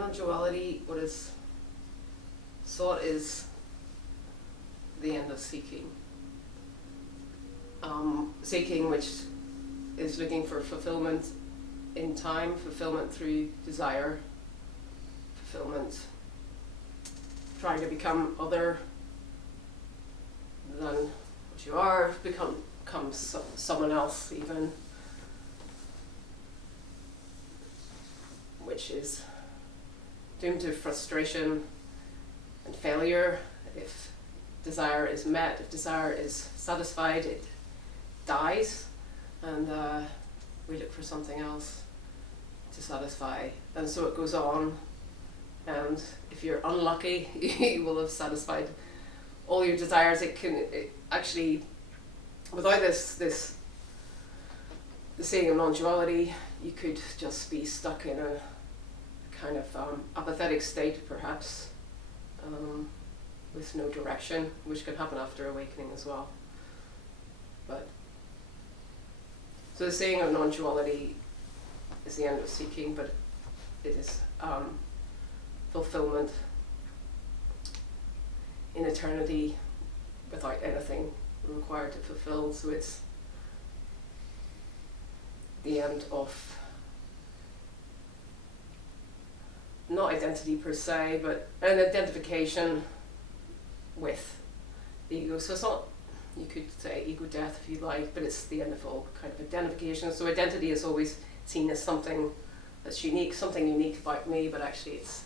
non-duality, what is sought is the end of seeking. Seeking, which is looking for fulfillment in time, fulfillment through desire, fulfillment, trying to become other than what you are, become someone else even, which is doomed to frustration and failure. If desire is met, if desire is satisfied, it dies, and we look for something else to satisfy, and so it goes on. And if you're unlucky, you will have satisfied all your desires. It actually, without the seeing of non-duality, you could just be stuck in a kind of apathetic state, perhaps, with no direction, which can happen after awakening as well. But so the seeing of non-duality is the end of seeking, but it is fulfillment in eternity without anything required to fulfill. So it's the end of not identity per se, but an identification with the ego. So it's not, you could say ego death if you like, but it's the end of all kind of identification. So identity is always seen as something that's unique, something unique about me, but actually it's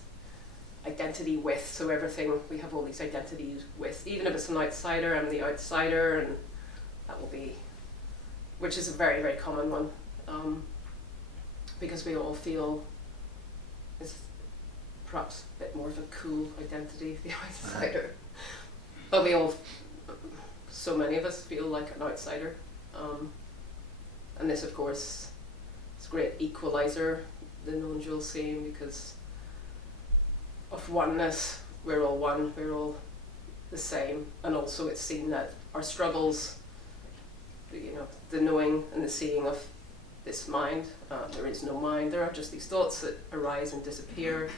identity with. So everything, we have all these identities with, even if it's an outsider, I'm the outsider, and that will be, which is a very, very common one, because we all feel it's perhaps a bit more of a cool identity, the outsider. But we all, so many of us feel like an outsider. And this, of course, is a great equalizer, the non-dual seeing, because of oneness. We're all one, we're all the same. And also it's seen that our struggles, the knowing and the seeing of this mind, there is no mind, there are just these thoughts that arise and disappear.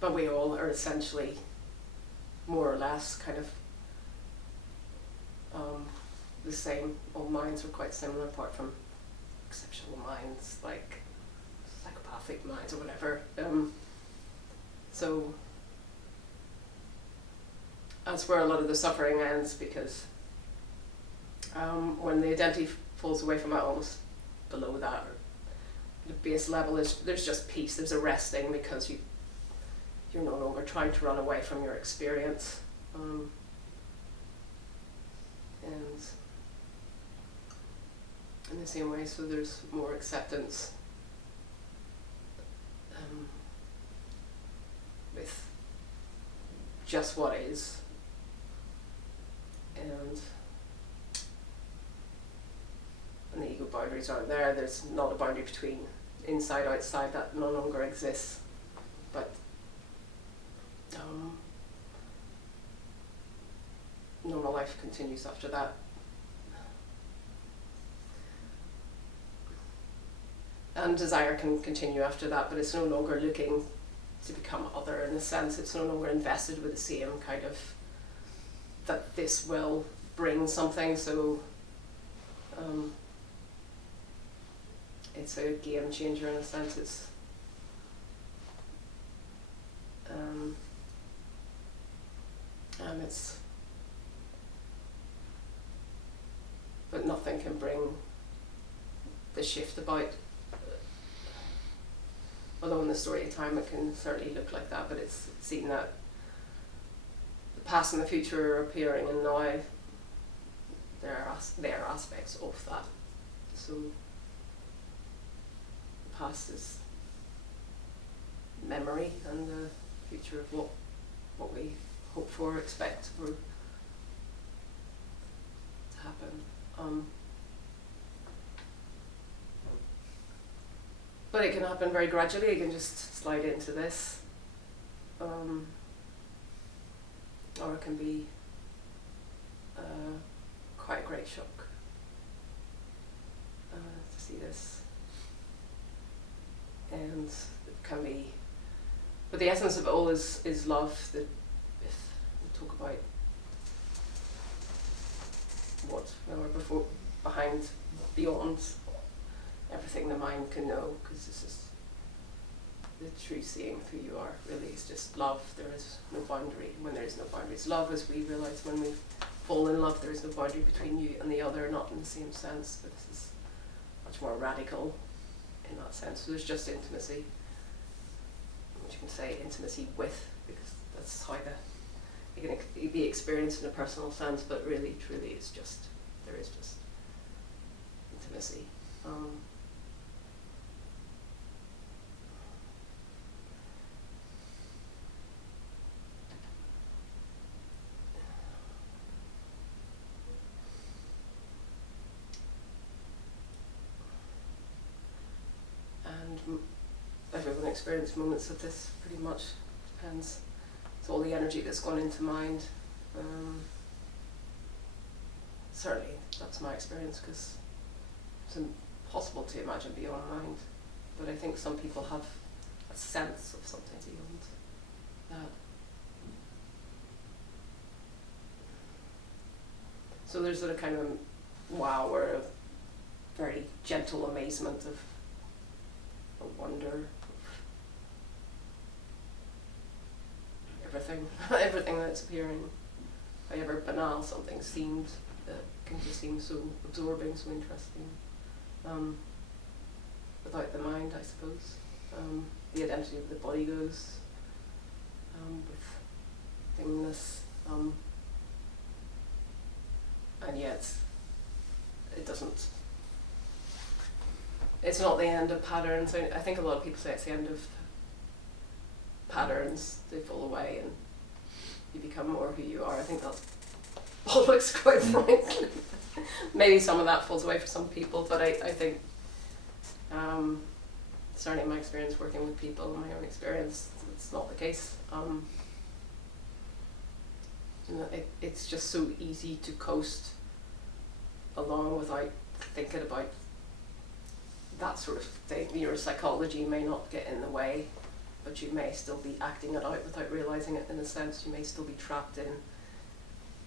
But we all are essentially, more or less, kind of the same. All minds are quite similar, apart from exceptional minds, like psychopathic minds or whatever. So that's where a lot of the suffering ends, because when the identity falls away from it, almost below that, or the base level, there's just peace, there's a resting, because you're no longer trying to run away from your experience. And in the same way, so there's more acceptance with just what is, and the ego boundaries aren't there. There's not a boundary between inside, outside, that no longer exists. But normal life continues after that. And desire can continue after that, but it's no longer looking to become other, in a sense. It's no longer invested with the same kind of, that this will bring something. So it's a game changer in a sense. It's and it's, but nothing can bring the shift about. Although in the story of time it can certainly look like that, but it's seen that the past and the future are appearing, and now there are aspects of that. So the past is memory, and the future of what we hope for, expect for to happen. But it can happen very gradually. It can just slide into this, or it can be quite a great shock to see this. And can be, but the essence of it all is love. That if we talk about what we're before, behind, beyond everything the mind can know, because this is the true seeing of who you are. Really, it's just love. There is no boundary when there is no boundaries. Love, as we realise when we fall in love, there is no boundary between you and the other, not in the same sense, but this is much more radical in that sense. So there's just intimacy, which you can say intimacy with, because that's how it can be experienced in a personal sense, but really, truly, it's just, there is just intimacy. And everyone experiences moments of this, pretty much. Depends. It's all the energy that's gone into mind. Certainly, that's my experience, because it's impossible to imagine beyond mind. But I think some people have a sense of something beyond that. So there's a kind of wow, or a very gentle amazement of a wonder of everything, everything that's appearing. However banal something seemed, it can just seem so absorbing, so interesting. Without the mind, I suppose. The identity of the body goes with thingness, and yet it doesn't. It's not the end of patterns. I think a lot of people say it's the end of patterns. They fall away and you become more who you are. I think that's bollocks, quite frankly. Maybe some of that falls away for some people, but I think, certainly in my experience working with people, in my own experience, it's not the case. It's just so easy to coast along without thinking about that sort of thing. Your psychology may not get in the way, but you may still be acting it out without realising it. In a sense, you may still be trapped in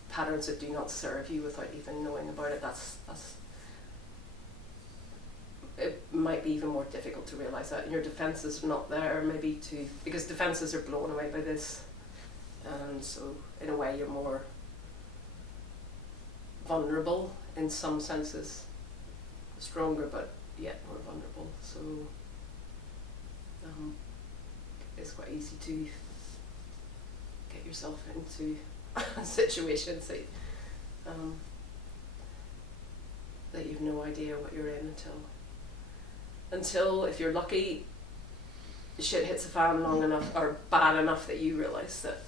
patterns that do not serve you without even knowing about it. That's it might be even more difficult to realise that. And your defences are not there, maybe because defences are blown away by this, and so in a way you're more vulnerable in some senses, stronger but yet more vulnerable. So it's quite easy to get yourself into situations that you've no idea what you're in until if you're lucky, shit hits the fan long enough or bad enough that you realise that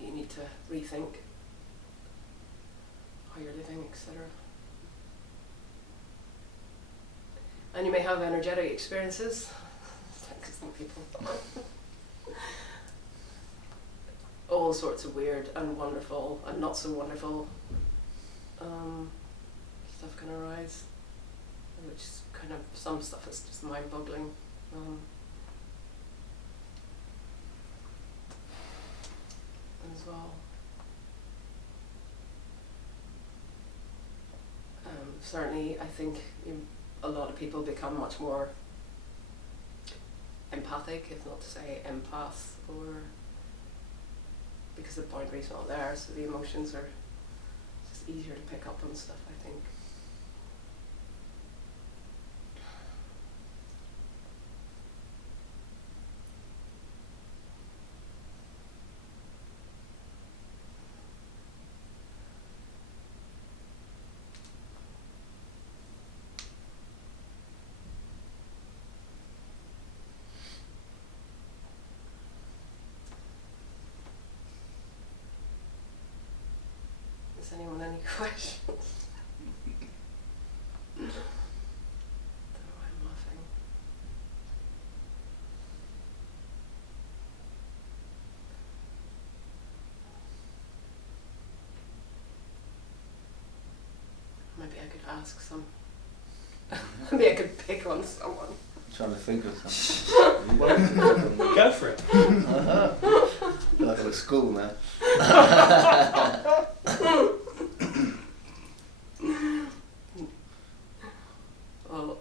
you need to rethink how you're living, etc. And you may have energetic experiences, like some people. All sorts of weird and wonderful and not so wonderful stuff can arise, which is kind of, some stuff is just mind-boggling. As well. Certainly, I think a lot of people become much more empathic, if not to say empath, or because the boundary's not there, so the emotions are just easier to pick up on stuff, I think. Does anyone any questions? Don't know why I'm laughing. Maybe I could ask some. Maybe I could pick on someone. I'm trying to think of something. Go for it. I feel like I'm at school now. Well,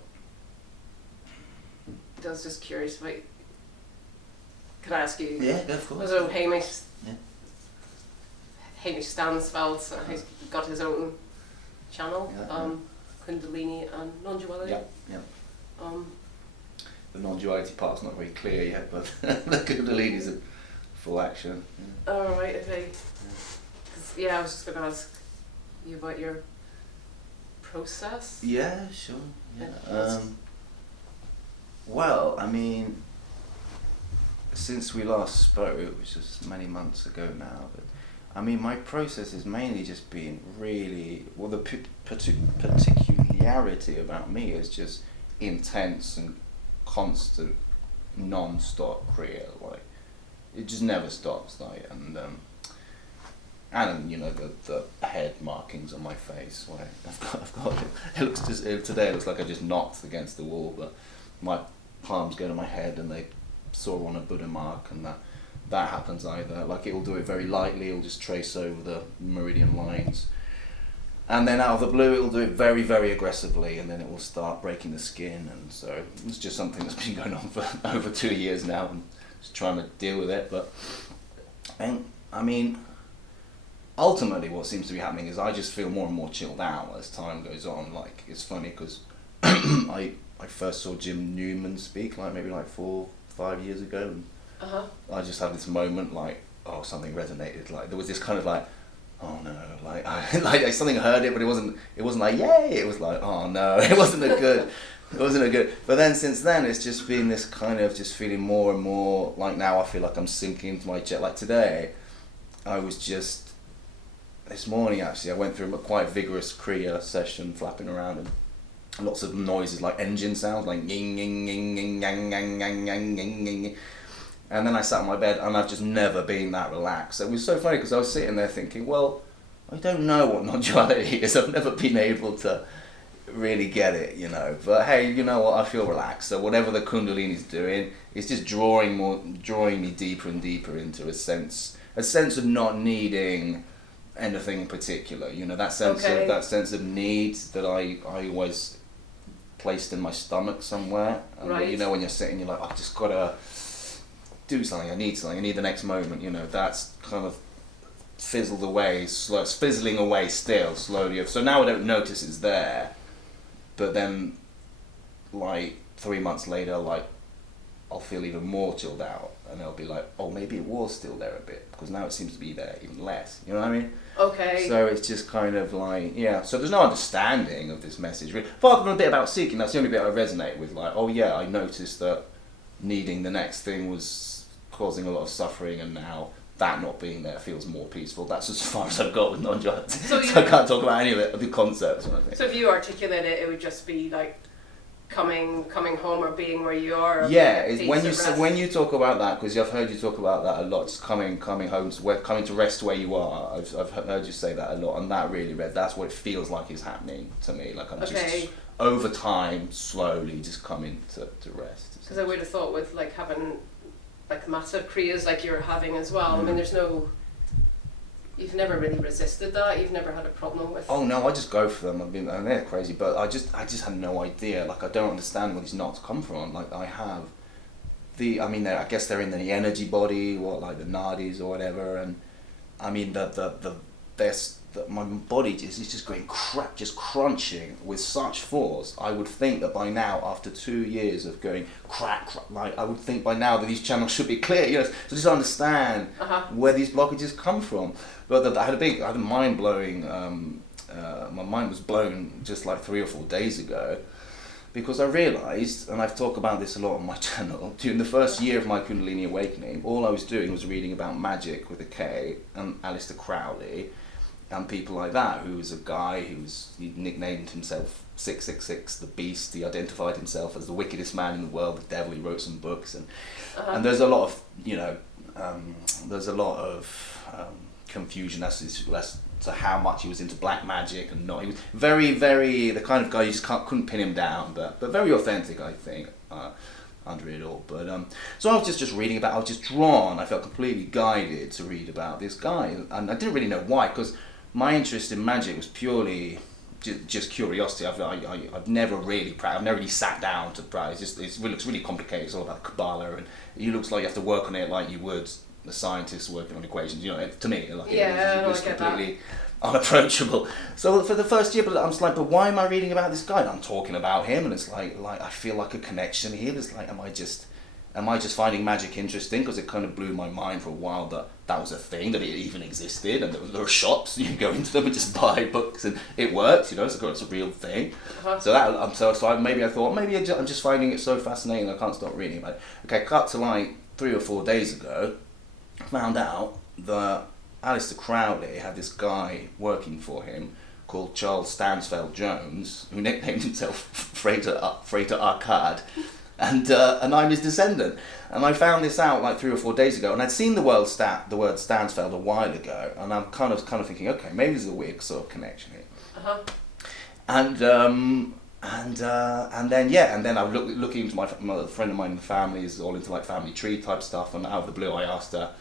I was just curious about. Can I ask you? Yeah, of course. So Hamish. Yeah. Hamish Stansfeld, so he's got his own channel, Yeah. Kundalini and Non-duality. Yeah. Um, The non-duality part's not very clear yet, but the Kundalini is in full action. Yeah. all right, okay. 'Cause, yeah, I was just going to ask you about your process. Yeah, sure. Yeah. Yeah. Well, I mean, since we last spoke, which was many months ago now, but I mean, my process has mainly just been really, well, the particularity about me is just intense and constant, non-stop Kriya. Like, it just never stops. Like, and you know, the head markings on my face. Like, I've got it looks just today. It looks like I just knocked against the wall, but my palms go to my head and they saw on a Buddha mark, and that happens either. Like, it will do it very lightly. It'll just trace over the meridian lines. And then out of the blue, it will do it very, very aggressively, and then it will start breaking the skin. And so it's just something that's been going on for over 2 years now, and just trying to deal with it. But, and I mean, ultimately what seems to be happening is I just feel more and more chilled out as time goes on. Like, it's funny because I first saw Jim Newman speak, like maybe like 4-5 years ago, and I just had this moment like, oh, something resonated. Like, there was this kind of like, oh no, like like something heard it, but it wasn't like yay. It was like, oh no, it wasn't a good. But then since then, it's just been this kind of just feeling more and more like, now I feel like I'm sinking into my jet. Like today, I was just, this morning actually, I went through a quite vigorous Kriya session, flapping around, and lots of noises like engine sounds, like ying ying ying ying yang yang yang yang ying ying. And then I sat on my bed, and I've just never been that relaxed. It was so funny because I was sitting there thinking, well, I don't know what non-duality is. I've never been able to really get it, you know. But hey, you know what? I feel relaxed. So whatever the Kundalini's doing, it's just drawing me deeper and deeper into a sense of not needing anything in particular. You know, that sense of need that I always placed in my stomach somewhere. And right. You know, when you're sitting, you're like, I just gotta do something, I need the next moment, you know, that's kind of fizzled away, it's fizzling away still, slowly. So now I don't notice it's there, but then like 3 months later, like, I'll feel even more chilled out, and I'll be like, oh, maybe it was still there a bit, because now it seems to be there even less, you know what I mean? Okay. So it's just kind of like, yeah, so there's no understanding of this message, really. Apart from a bit about seeking, that's the only bit I resonate with, like, oh yeah, I noticed that needing the next thing was causing a lot of suffering, and now that not being there feels more peaceful. That's as far as I've got with non-duality. So I can't talk about any of it, the concepts or anything. So if you articulate it, it would just be like coming home or being where you are. Or yeah, it's when you talk about that, because I've heard you talk about that a lot. Just coming home, coming to rest where you are. I've heard you say that a lot, and that really that's what it feels like is happening to me. Like, I'm just over time, slowly just coming to rest. Because I would have thought with like having like massive kriyas like you're having as well. I mean, you've never really resisted that. You've never had a problem with. Oh no, I just go for them. And they're crazy, but I just had no idea. Like, I don't understand where these knots come from. Like, I guess they're in the energy body, or like the nadis or whatever. And I mean, my body is just going just crunching with such force. I would think that by now, after 2 years of going crack, like, I would think by now that these channels should be clear, you know, to just understand where these blockages come from. But I had a mind blowing, my mind was blown just like 3 or 4 days ago, because I realised, and I've talked about this a lot on my channel, during the first year of my Kundalini awakening, all I was doing was reading about magic with a K and Aleister Crowley, and people like that, who was a guy he nicknamed himself 666, the Beast. He identified himself as the wickedest man in the world, the devil. He wrote some books, and there's a lot of, you know, confusion as to how much he was into black magic and not. He was very, very the kind of guy you just couldn't pin him down, but very authentic, I think, under it all. But so I was just reading about. I was just drawn. I felt completely guided to read about this guy, and I didn't really know why, because my interest in magic was purely just curiosity. I've never really I've never really sat down to practice. It looks really complicated. It's all about Kabbalah, and it looks like you have to work on it like you would the scientists working on equations. You know, to me, like it's completely unapproachable. So for the first year, but I'm just like, but why am I reading about this guy? And I'm talking about him, and it's like I feel like a connection here. It's like, am I just finding magic interesting? Because it kind of blew my mind for a while that was a thing, that it even existed, and there were shops, you can go into them and just buy books, and it works, you know, it's a real thing. So maybe I thought, maybe I'm just finding it so fascinating I can't stop reading about it. Okay, cut to like 3 or 4 days ago, found out that Aleister Crowley had this guy working for him called Charles Stansfeld Jones, who nicknamed himself Frater Arcade, and I'm his descendant. And I found this out like 3 or 4 days ago, and I'd seen the word Stansfeld a while ago, and I'm kind of thinking, okay, maybe there's a weird sort of connection here. And then I was looking into my friend of mine in the family is all into like family tree type stuff, and out of the blue I asked her,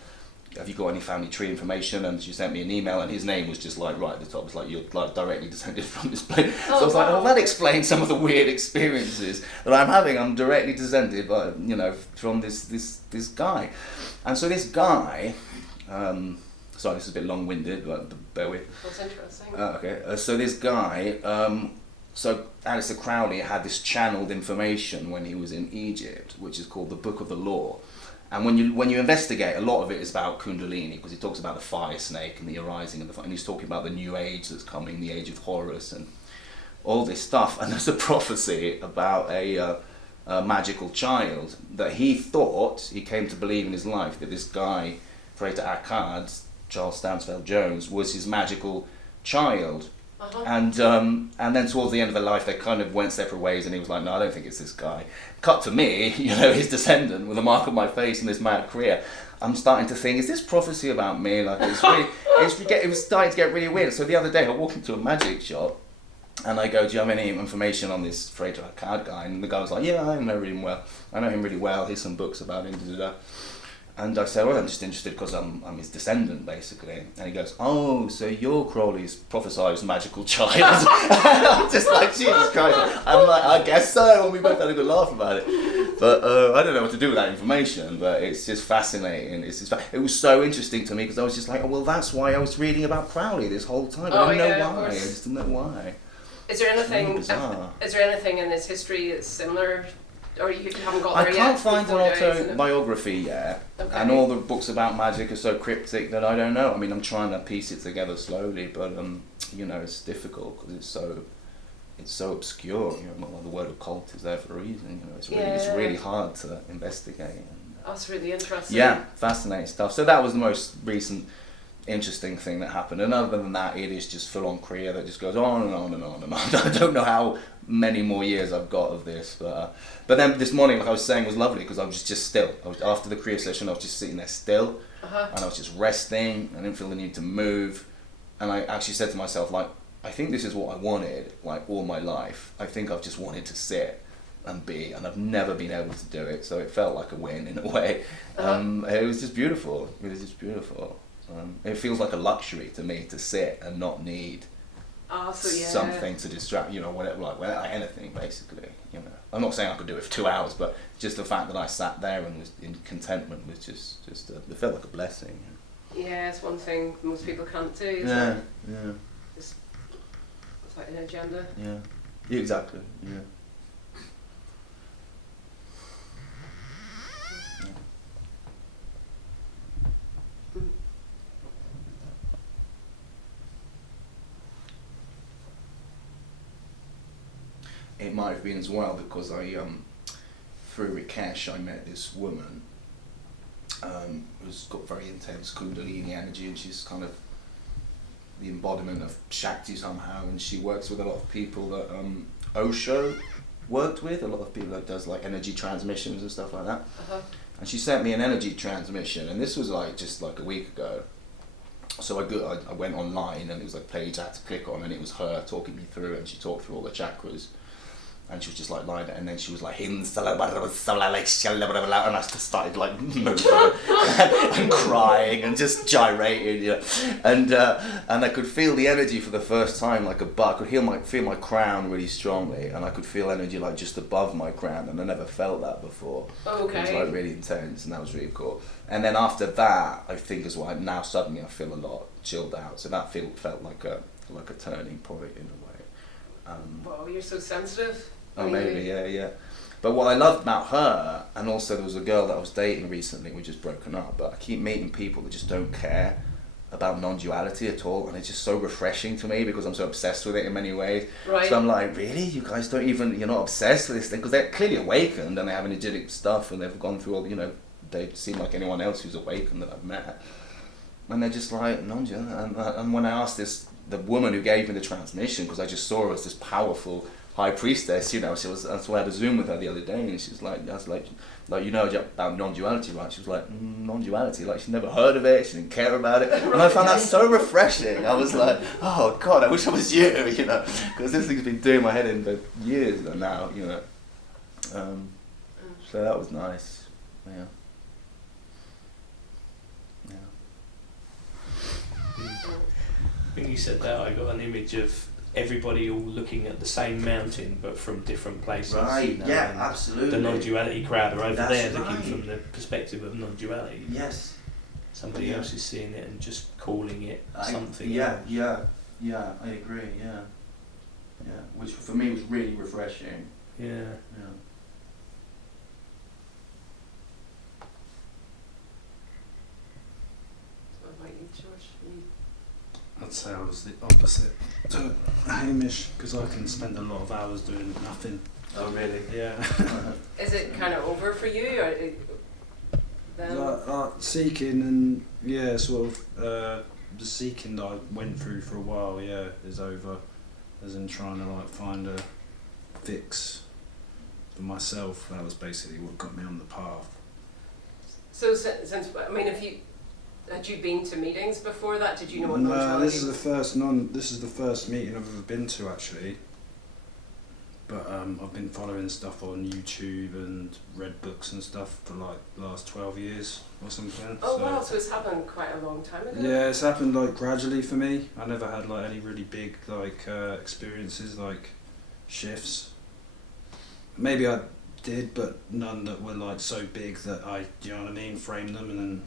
have you got any family tree information? And she sent me an email, and his name was just like right at the top. It's like, you're like directly descended from this place. So I was like, well, that explains some of the weird experiences that I'm having. I'm directly descended, from this guy. And so this guy, sorry, this is a bit long-winded, but bear with. That's interesting. Okay, so this guy, so Aleister Crowley had this channeled information when he was in Egypt, which is called the Book of the Law. And when you investigate, a lot of it is about Kundalini, because he talks about the fire snake and the arising of the fire, and he's talking about the new age that's coming, the age of Horus, and all this stuff. And there's a prophecy about a magical child that he thought, he came to believe in his life, that this guy, Frater Arcade, Charles Stansfeld Jones, was his magical child. And then towards the end of their life, they kind of went separate ways, and he was like, no, I don't think it's this guy. Cut to me, his descendant, with a mark on my face and this mad career. I'm starting to think, is this prophecy about me? Like, it was starting to get really weird. So the other day, I walked into a magic shop, and I go, do you have any information on this Frater Arcade guy? And the guy was like, yeah, I know him well. Here's some books about him, da-da-da. And I said, well, I'm just interested because I'm his descendant, basically. And he goes, oh, so you're Crowley's prophesied magical child. I'm just like, Jesus Christ. I'm like, I guess so. And we both had a good laugh about it. But I don't know what to do with that information, but it's just fascinating. It was so interesting to me, because I was just like, oh, well, that's why I was reading about Crowley this whole time. I didn't know why. I just didn't know why. Is there anything? Really bizarre. Is there anything in his history that's similar? Or you haven't got there yet? I can't find an autobiography yet, and all the books about magic are so cryptic that I don't know. I mean, I'm trying to piece it together slowly, but it's difficult because it's so obscure. The word occult is there for a reason. It's really hard to investigate. That's really interesting. Yeah, fascinating stuff. So that was the most recent interesting thing that happened, and other than that, it is just full on Kriya that just goes on and on and on and on. I don't know how many more years I've got of this, but then this morning, like I was saying, was lovely because I was just still. After the Kriya session, I was just sitting there still, and I was just resting. I didn't feel the need to move, and I actually said to myself, like, I think this is what I wanted, like, all my life. I think I've just wanted to sit and be, and I've never been able to do it, so it felt like a win in a way. It was just beautiful. It was just beautiful. It feels like a luxury to me to sit and not need something to distract, whatever, like anything basically. I'm not saying I could do it for 2 hours, but just the fact that I sat there and was in contentment was just it felt like a blessing. Yeah, it's one thing most people can't do. Yeah. It's like an agenda. Yeah, exactly. Yeah. It might have been as well because through Rikesh, I met this woman who's got very intense Kundalini energy, and she's kind of the embodiment of Shakti somehow, and she works with a lot of people that Osho worked with, a lot of people that does like energy transmissions and stuff like that. And she sent me an energy transmission, and this was just like a week ago, So I went online and it was like a page I had to click on, and it was her talking me through it, and she talked through all the chakras. And she was just like lying there, and then she was like, and I just started like moving and crying and just gyrating, you know. And I could feel the energy for the first time, like I could feel my crown really strongly, and I could feel energy like just above my crown, and I never felt that before. Okay. It was like really intense, and that was really cool. And then after that, I think as well, now suddenly I feel a lot chilled out. So that felt like a turning point in a way. Wow, you're so sensitive. Oh, maybe, yeah. But what I loved about her, and also there was a girl that I was dating recently, we just broken up, but I keep meeting people that just don't care about non-duality at all, and it's just so refreshing to me because I'm so obsessed with it in many ways. Right. So I'm like, really? You guys you're not obsessed with this thing? Because they're clearly awakened and they have energetic stuff, and they've gone through all, they seem like anyone else who's awakened that I've met. And they're just like, non-duality. And when I asked the woman who gave me the transmission, because I just saw her as this powerful high priestess, that's why I had a Zoom with her the other day, and she was like, about non-duality, right? She was like, non-duality, like she'd never heard of it, she didn't care about it, and I found that so refreshing. I was like, oh God, I wish I was you, because this thing's been doing my head in for years now, so that was nice, yeah. When you said that, I got an image of everybody all looking at the same mountain but from different places. Right, yeah, absolutely. The non-duality crowd are over That's there looking right. from the perspective of non-duality. Yes. Somebody else is seeing it and just calling it something. Yeah, I agree, yeah. Which for me was really refreshing. Yeah. What about you, George? I'd say I was the opposite to Hamish, because I can spend a lot of hours doing nothing. Oh, really? Yeah. Is it kind of over for you, or then? Seeking and sort of the seeking that I went through for a while, is over. As in trying to find a fix for myself. That was basically what got me on the path. So since had you been to meetings before that? Did you know what No, non-duality? this is the first meeting I've ever been to actually. But I've been following stuff on YouTube and read books and stuff for the last 12 years or something. Oh wow, so it's happened quite a long time ago? Yeah, it's happened gradually for me. I never had any really big experiences, shifts. Maybe I did, but none that were so big that I, framed them and then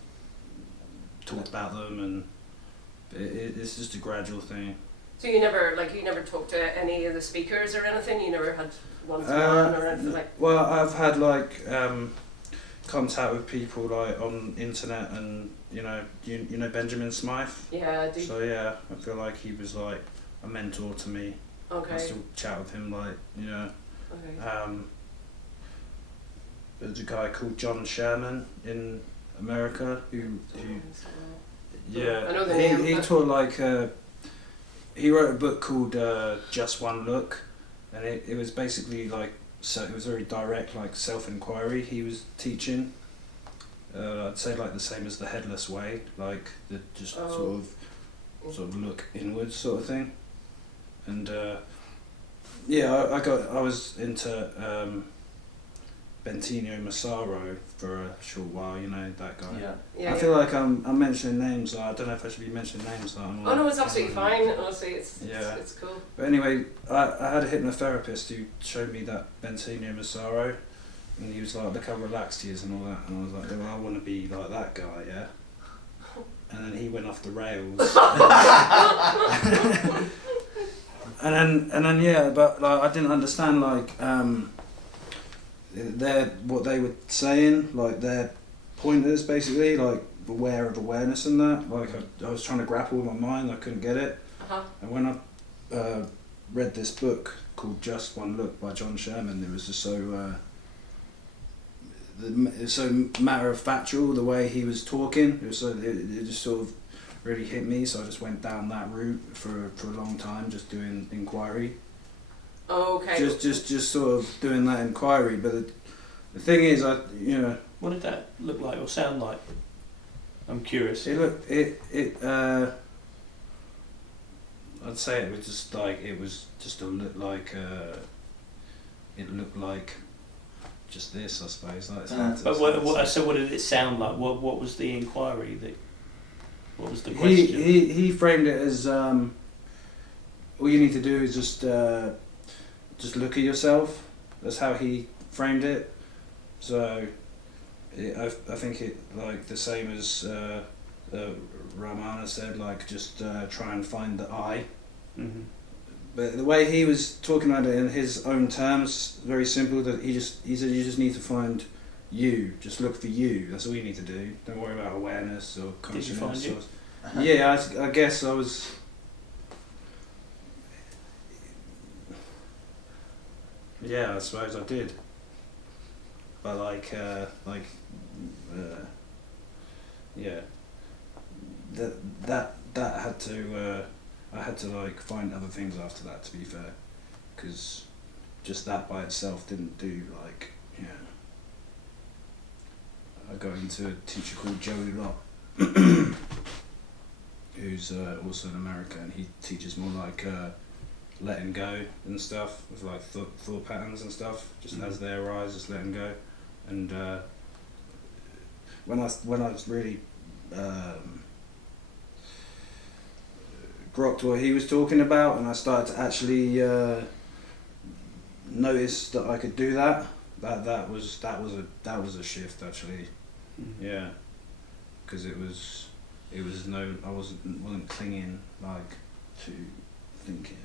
talked about them, and it's just a gradual thing. So you never talked to any of the speakers or anything? You never had one-to-one or anything like? Well, I've had contact with people on internet, and you know Benjamin Smythe. Yeah, I do. So yeah, I feel like he was a mentor to me. Okay. I still chat with him Okay. There's a guy called John Sherman in America who I know the name, he but- taught he wrote a book called Just One Look, and it was basically so it was very direct, self-inquiry he was teaching. I'd say the same as the headless way, the just sort of look inwards sort of thing. And I was into Bentinho Massaro for a short while, that guy. Yeah. I feel like I'm mentioning names. I don't know if I should be mentioning names. Oh no, it's absolutely fine. Honestly, it's cool. But anyway, I had a hypnotherapist who showed me that Bentinho Massaro, and he was like, "Look how relaxed he is and all that," and I was like, "Well, I want to be like that guy, yeah." And then he went off the rails. and then but I didn't understand what they were saying, their pointers basically, aware of awareness and that. I was trying to grapple with my mind, I couldn't get it. Uh-huh. And when I read this book called Just One Look by John Sherman, it was just so matter of factual the way he was talking. It just sort of really hit me, so I just went down that route for a long time, just doing inquiry. Oh, okay. Just sort of doing that inquiry, but the thing is, What did that look like or sound like? I'm curious. I'd say it was just like it looked like just this, I suppose. Like it's hard to But what did it sound like? What was the inquiry? What was the question? He framed it as all you need to do is just look at yourself. That's how he framed it. So I think it like the same as Ramana said, like just try and find the I. Mm-hmm. But the way he was talking about it in his own terms, very simple. That he said you just need to find you. Just look for you. That's all you need to do. Don't worry about awareness or consciousness. Did you find Yeah, I guess I was. Yeah, I suppose I did. But yeah, that had to. I had to like find other things after that. To be fair, because just that by itself didn't do like I got into a teacher called Joey Lott, who's also in America, and he teaches more like letting go and stuff with like thought patterns and stuff. Just as they arise, just letting go. And when I was really grokked what he was talking about, and I started to actually notice that I could do that. That was a shift actually. Mm-hmm. Yeah, because it was no, I wasn't clinging like to thinking.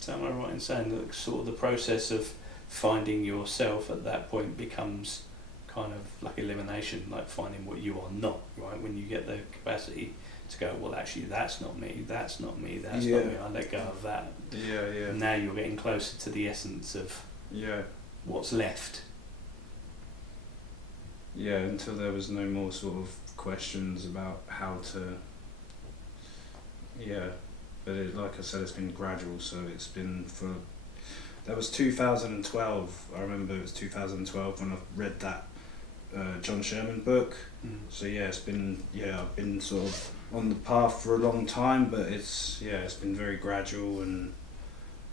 So am I right in saying that sort of the process of finding yourself at that point becomes kind of like elimination, like finding what you are not, right? When you get the capacity to go, well, actually, that's not me, that's not me, that's not me. I let go of that. Yeah. And now you're getting closer to the essence of what's left. Yeah, until there was no more sort of questions about how to. Yeah, but like I said, it's been gradual. So it's been for. That was 2012. I remember it was 2012 when I read that John Sherman book. Mm. So yeah, it's been I've been sort of on the path for a long time, but it's been very gradual, and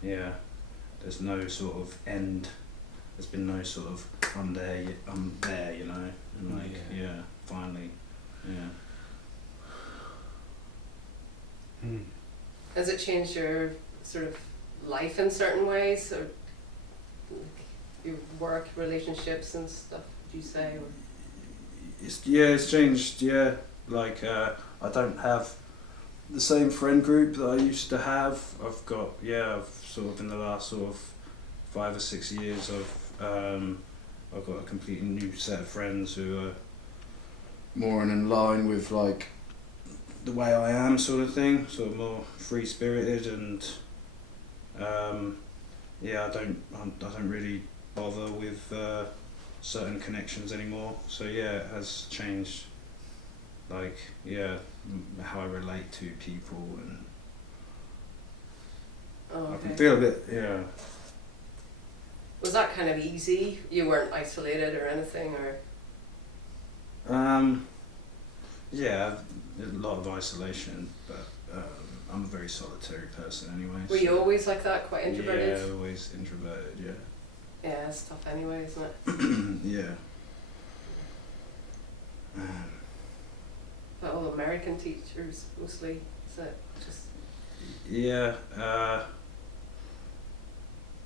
there's no sort of end. There's been no sort of I'm there, you know, and like finally, Mm. Has it changed your sort of life in certain ways, or your work, relationships and stuff? Would you say? Or? It's changed. Yeah, like I don't have the same friend group that I used to have. I've sort of in the last sort of 5 or 6 years I've got a completely new set of friends who are more in line with like the way I am, sort of thing, sort of more free spirited, and I don't really bother with certain connections anymore. So yeah, it has changed, like how I relate to people, and I can feel a bit Was that kind of easy? You weren't isolated or anything, or? A lot of isolation, but I'm a very solitary person anyway. Were you always like that, quite introverted? Yeah, always introverted, Yeah, it's tough anyway, isn't it? Yeah. But all American teachers mostly, is it just?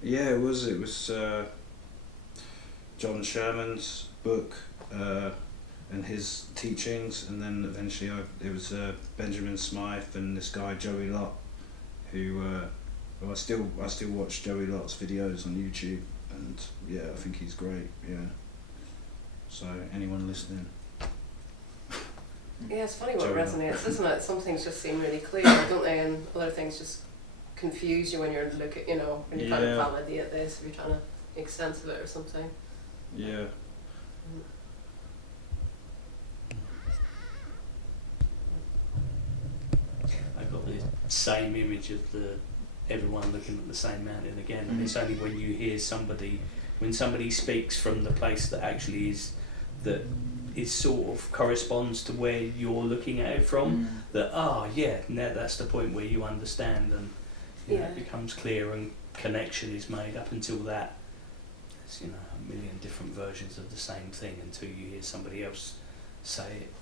It was John Sherman's book and his teachings, and then eventually it was Benjamin Smythe and this guy Joey Lott, who I still watch Joey Lott's videos on YouTube, and I think he's great. So anyone listening. Yeah, it's funny what Joey resonates, isn't it? Some things just seem really clear, don't they? And other things just confuse you when you're looking, when you're trying to validate this, if you're trying to make sense of it or something. Yeah. I got the same image of everyone looking at the same mountain again, and it's only when you hear when somebody speaks from the place that actually is that is sort of corresponds to where you're looking at it from. That now that's the point where you understand, and it becomes clear, and connection is made. Up until that, there's a million different versions of the same thing until you hear somebody else say it.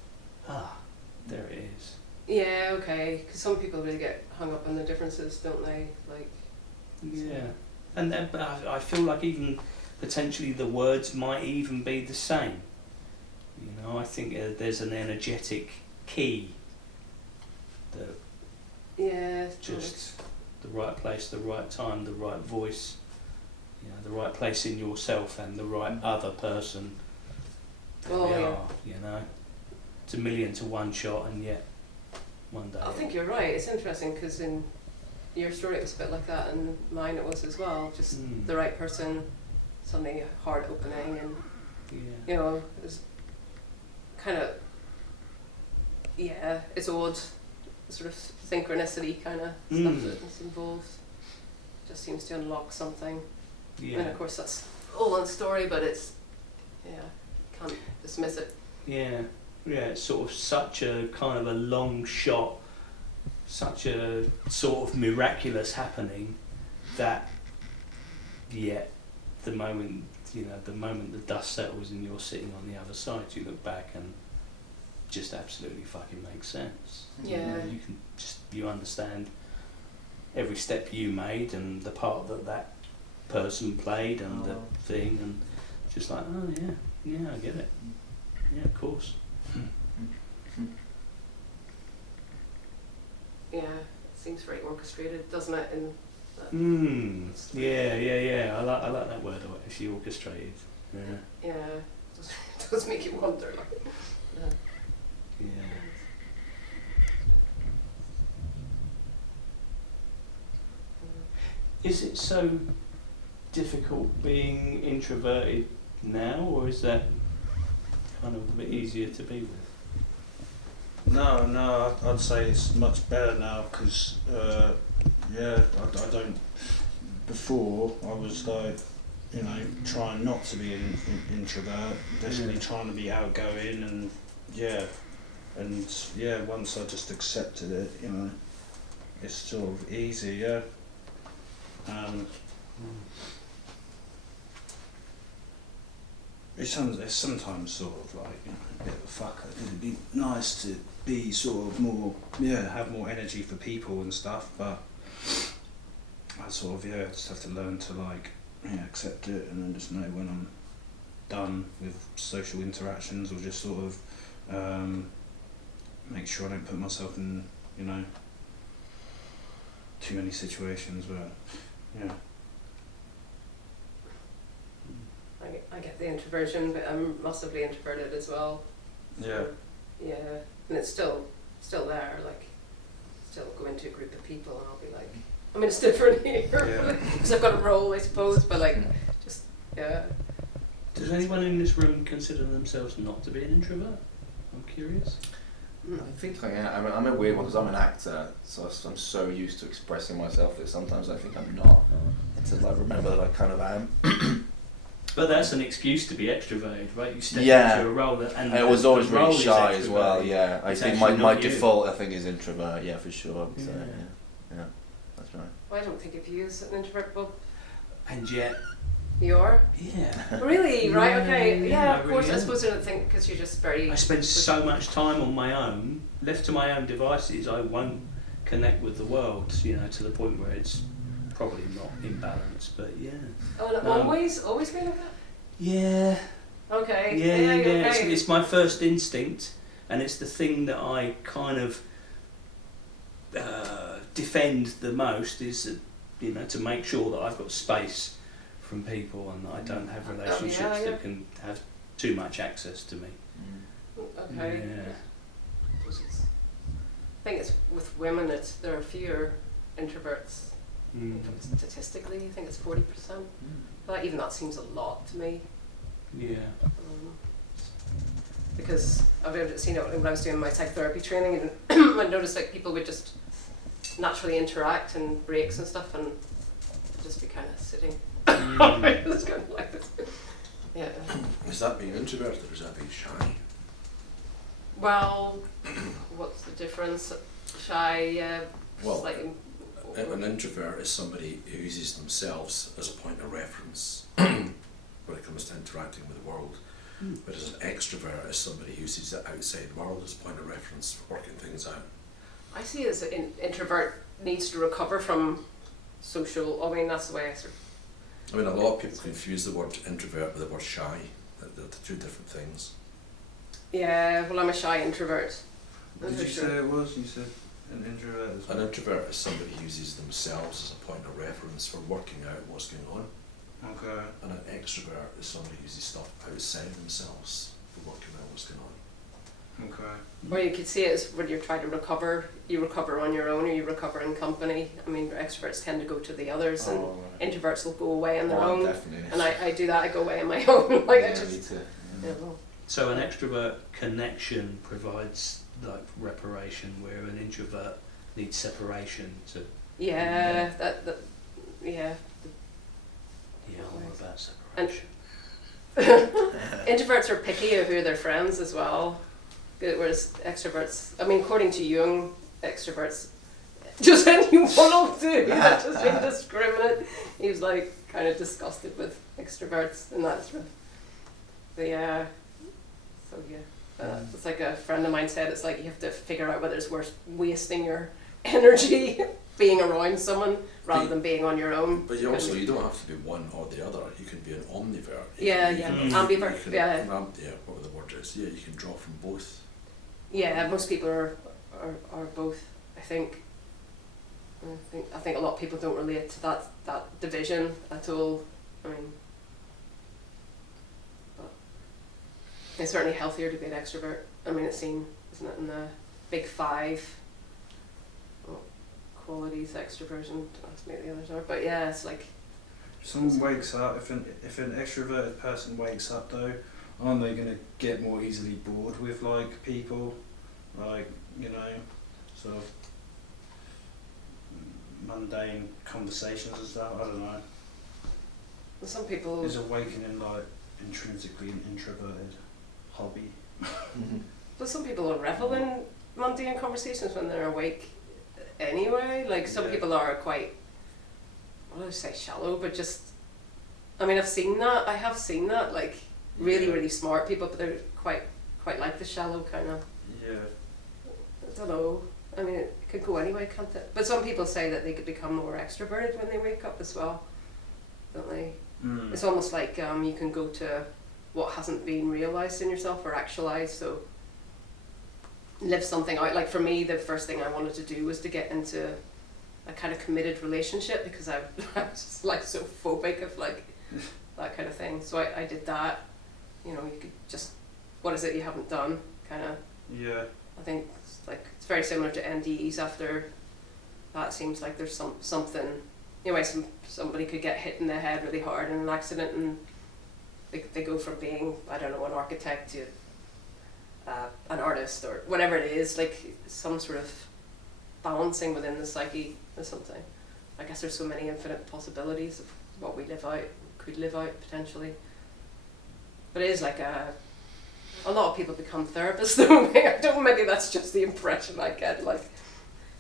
There it is. Yeah, okay. Because some people really get hung up on the differences, don't they? Like. Yeah, and then, but I feel like even potentially the words might even be the same. I think there's an energetic key that just the right place, the right time, the right voice, the right place in yourself and the right other person. It's a million to one shot, and yet one day. I think you're right. It's interesting because in your story it was a bit like that, and mine it was as well. Just the right person, suddenly heart opening, and it was kind of it's odd, sort of synchronicity kind of stuff that's involved. Just seems to unlock something. Yeah. And of course that's all one story, but it's can't dismiss it. Yeah, it's sort of such a kind of a long shot, such a sort of miraculous happening that the moment the dust settles and you're sitting on the other side, you look back and just absolutely fucking makes sense. Yeah. You understand every step you made and the part that person played and the thing, and just like, I get it. Yeah, of course. Yeah, it seems very orchestrated, doesn't it? In that Yeah. I like that word, actually, orchestrated. Yeah, it does make you wonder. Like, Yeah. Is it so difficult being introverted now, or is that kind of a bit easier to be with? No, I'd say it's much better now because, I don't. Before, I was like, trying not to be an introvert, definitely trying to be outgoing, and once I just accepted it, it's sort of easy, It's sometimes sort of like a bit of a fucker. It'd be nice to be sort of more, have more energy for people and stuff, but I sort of just have to learn to accept it, and then just know when I'm done with social interactions, or just sort of make sure I don't put myself in too many situations where I get the introversion, but I'm massively introverted as well. So, yeah, and it's still there. Like, still go into a group of people and I'll be like, I mean, it's different here because I've got a role, I suppose. But Does anyone in this room consider themselves not to be an introvert? I'm curious. I think I am. I'm a weird one because I'm an actor, so I'm so used to expressing myself that sometimes I think I'm not. Until I remember that I kind of am. But that's an excuse to be extroverted, right? You step into a role and I was always really shy as well. Yeah, I think my default is introvert. Yeah, for sure. So, yeah, that's right. Well, I don't think of you as an introvert, Bob. And yet. You are? Yeah. Really? Right, okay. Yeah, of course. Really I suppose I don't think because you're just very... I spend so much time on my own, left to my own devices, I won't connect with the world, to the point where it's probably not in balance, but yeah. Oh, and always been like that? Yeah. Okay. Yeah. Okay. It's my first instinct, and it's the thing that I kind of defend the most, is to make sure that I've got space from people and that I don't have relationships that can have too much access to me. Okay. Yeah. I think it's with women. There are fewer introverts. Statistically, I think it's 40%. But even that seems a lot to me. Yeah. Because I've seen it when I was doing my psychotherapy training, and I noticed people would just naturally interact in breaks and stuff, and just be kind of sitting. It's kind of like this. Yeah. Is that being introverted or is that being shy? Well, what's the difference? Shy, Well, slightly. an introvert is somebody who uses themselves as a point of reference when it comes to interacting with the world. Whereas an extrovert is somebody who uses the outside world as a point of reference for working things out. I see it as an introvert needs to recover from social. I mean, that's the way I sort of. I mean, a lot of people confuse the word introvert with the word shy. They're two different things. Yeah, well, I'm a shy introvert. What did you say it was? You said an introvert as well? An introvert is somebody who uses themselves as a point of reference for working out what's going on. Okay. And an extrovert is somebody who uses stuff outside themselves for working out what's going on. Okay. Or you could see it as when you're trying to recover, you recover on your own or you recover in company. I mean, extroverts tend to go to the others and introverts will go away on their own. Definitely. And I do that, I go away on my own. Like I Yeah, just, me too. you know. So an extrovert connection provides like reparation, where an introvert needs separation to. Yeah, that yeah. Yeah, all about And- separation. Introverts are picky of who are their friends as well. Whereas extroverts, I mean, according to Jung, extroverts just anyone will do. That's just indiscriminate. He was like kind of disgusted with extroverts and that sort of. But yeah, so yeah, it's like a friend of mine said. It's like you have to figure out whether it's worth wasting your energy being around someone rather than being on your own. But you also, you don't have to be one or the other. You can be an omnivert. Yeah, You yeah, can- ambivert. you can- Yeah, yeah, whatever the word is. Yeah, you can draw from both. yeah. Most people are both. I think a lot of people don't relate to that division at all. I mean, but it's certainly healthier to be an extrovert. I mean, it's seen, isn't it, in the big five qualities, extroversion, that's maybe the others are, but yeah, it's like. If someone wakes up, if an extroverted person wakes up though, aren't they going to get more easily bored with like people, like, you know, sort of mundane conversations and stuff? I don't know. Some people. Is awakening like intrinsically an introverted hobby? But some people will revel in mundane conversations when they're awake anyway. Like some Yeah. people are quite, I don't say shallow, but just, I mean, I've seen that. I have seen that. Like really, Yeah. really smart people, but they're quite like the shallow kind of. Yeah. I don't know. I mean, it could go anyway, can't it? But some people say that they could become more extroverted when they wake up as well, don't they? Mm. It's almost like you can go to what hasn't been realised in yourself or actualised, so live something out. Like for me, the first thing I wanted to do was to get into a kind of committed relationship because I was just like so phobic of like that kind of thing. So I did that. You know, you could just, what is it you haven't done? Kind of. Yeah. I think it's very similar to NDEs. After that, seems like there's something. Anyway, somebody could get hit in the head really hard in an accident, and they go from being, I don't know, an architect to an artist or whatever it is, like some sort of balancing within the psyche or something. I guess there's so many infinite possibilities of what we could live out potentially. But it is like a lot of people become therapists though. I don't, maybe that's just the impression I get, like,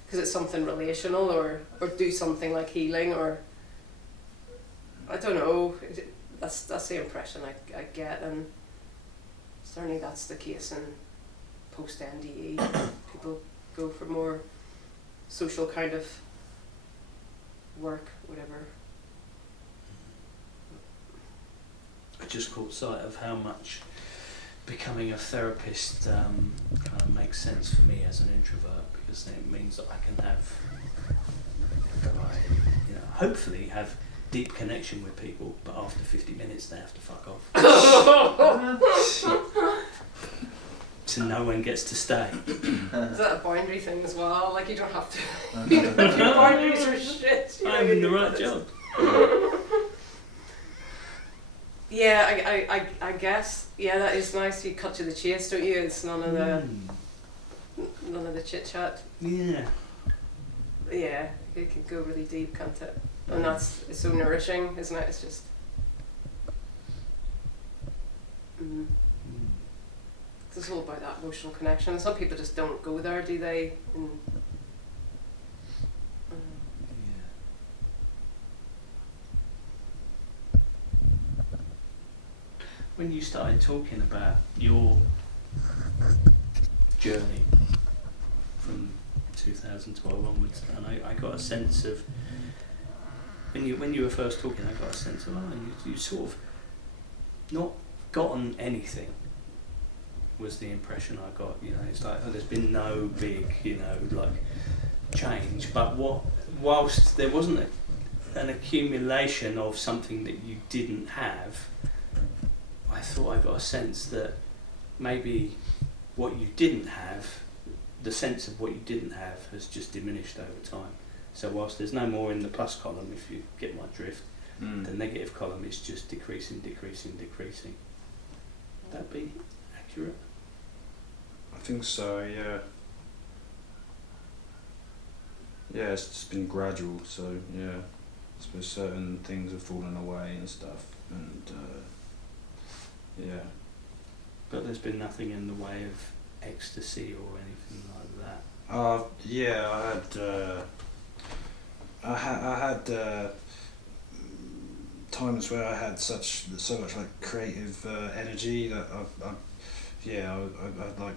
because it's something relational or do something like healing or I don't know. That's the impression I get, and certainly that's the case in post NDE. People go for more social kind of work, whatever. I just caught sight of how much becoming a therapist kind of makes sense for me as an introvert, because then it means that I can have, hopefully have deep connection with people, but after 50 minutes they have to fuck off. So no one gets to stay. Is that a boundary thing as well? Like you don't have to. Your boundaries are shit. You know, I'm in the you- right job. Yeah, I guess. Yeah, that is nice. You cut to the chase, don't you? It's none of the chit chat. Yeah. Yeah, it can go really deep, can't it? And it's so nourishing, isn't it? It's just. It's all about that emotional connection. And some people just don't go there, do they? And, When you started talking about your journey from 2012 onwards, and I got a sense of when you were first talking, I got a sense of you sort of not gotten anything. Was the impression I got. It's like there's been no big like change, but whilst there wasn't an accumulation of something that you didn't have, I thought I got a sense that maybe what you didn't have, the sense of what you didn't have, has just diminished over time. So whilst there's no more in the plus column, if you get my drift, the negative column is just decreasing. Would that be accurate? I think so, yeah. Yeah, it's just been gradual, so yeah. I suppose certain things have fallen away and stuff, and yeah. But there's been nothing in the way of ecstasy or anything like that. Yeah, I had times where I had so much like creative energy that I like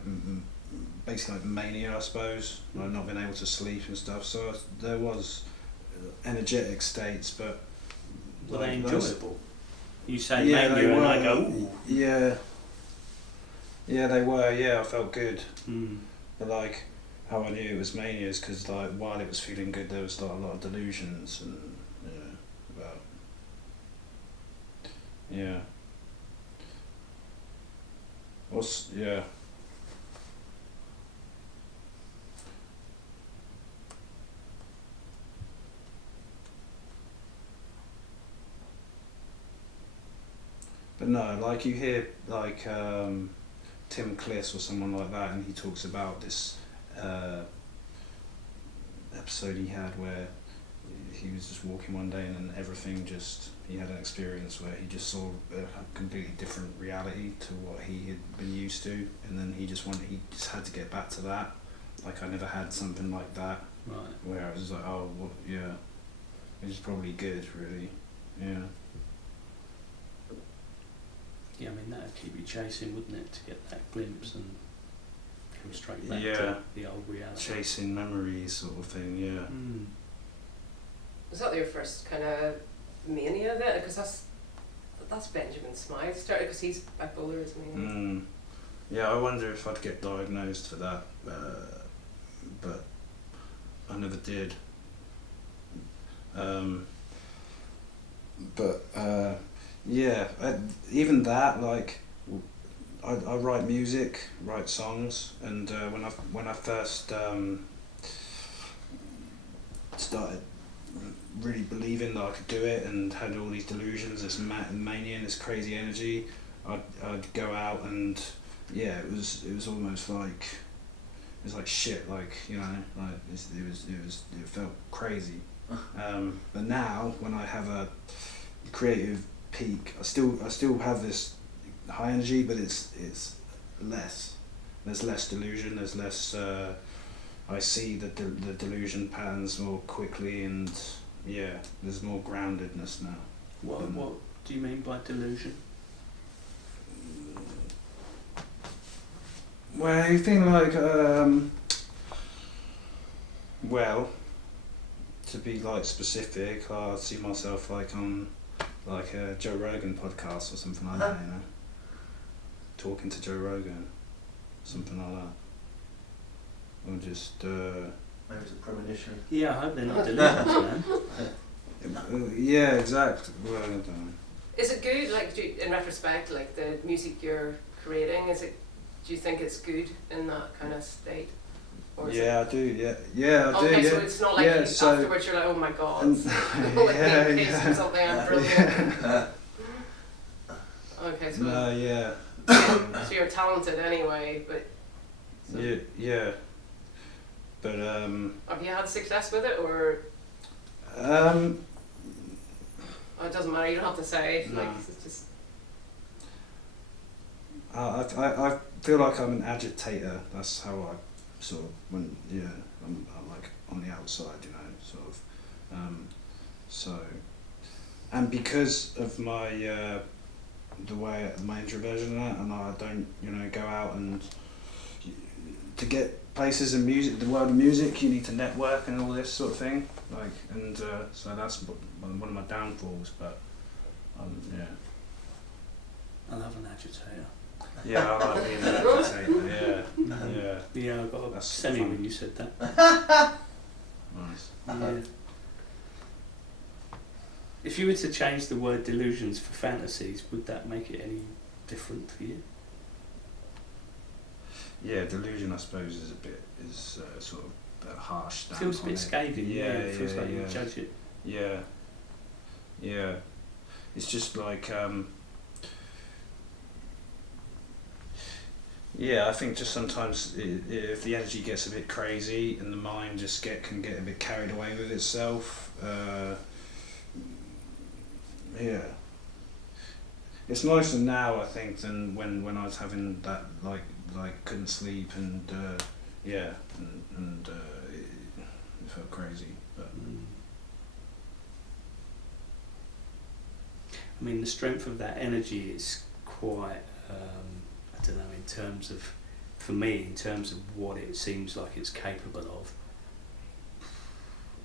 basically like mania, I suppose, like not being able to sleep and stuff. So there was energetic states, but Were like they those- enjoyable? You say Yeah, they mania and I were. go, ooh. Yeah, they were. Yeah, I felt good. Mm. But like, how I knew it was mania is because like while it was feeling good, there was like a lot of delusions and yeah. Yeah. But no, like you hear like Tim Kliss or someone like that, and he talks about this episode he had where he was just walking one day and then everything he had an experience where he just saw a completely different reality to what he had been used to, and then he just had to get back to that. Like I never had something like that. Right. Where I was just like, oh, well, yeah, which is probably good, really. Yeah. Yeah, I mean, that would keep you chasing, wouldn't it, to get that glimpse and come straight back Yeah. to the old reality. Chasing memories, sort of thing. Yeah. Mm. was that your first kind of mania then? Because that's Benjamin Smythe's started, because he's bipolar, isn't he? Yeah, I wonder if I'd get diagnosed for that, but I never did. Yeah, even that, like, I write music, write songs, and when I first started really believing that I could do it and had all these delusions, this mania and this crazy energy, I'd go out and yeah, it was almost like shit, like like it felt crazy. But now when I have a creative peak, I still have this high energy, but it's less. There's less delusion. There's less. I see the delusion patterns more quickly, and yeah, there's more groundedness now. What do you mean by delusion? Well, you think like well, to be like specific, I see myself like on like a Joe Rogan podcast or something like that, talking to Joe Rogan, something like that. Or just Maybe it's a premonition. Yeah, I hope they're not delusions, man. yeah, exactly. Well, I don't know. Is it good, like, in retrospect, like the music you're creating, do you think it's good in that kind of state? Or is Yeah, I do. Yeah, I do. okay, Yeah. so it's not like Yeah, you, so- afterwards you're like, oh my god, And- like yeah, being pissed yeah. or something, I'm brilliant. Okay, so, No, yeah. so you're talented anyway, but so, Yeah. But have you had success with it, or um, oh, it doesn't matter, you don't have to say, No. like, it's just, I've feel like I'm an agitator. That's how I sort of I'm like on the outside, you know, sort of. So, and because of my the way my introversion and I don't, you know, go out and to get places in music, the world of music, you need to network and all this sort of thing. Like, and so that's one of my downfalls. But yeah. I love an agitator. Yeah, I like being an agitator. Yeah. Yeah, I got a That's semi fun. when you said that. Nice. Yeah. If you were to change the word delusions for fantasies, would that make it any different for you? Yeah, delusion, I suppose, is sort of a harsh stamp. Feels a on bit it. scathing. Yeah, It feels like you yeah. judge it. Yeah. It's just like yeah, I think just sometimes if the energy gets a bit crazy and the mind just can get a bit carried away with itself. Yeah. It's nicer now, I think, than when I was having that like couldn't sleep and it felt crazy. But I mean, the strength of that energy is quite, I don't know, in terms of, for me, in terms of what it seems like it's capable of.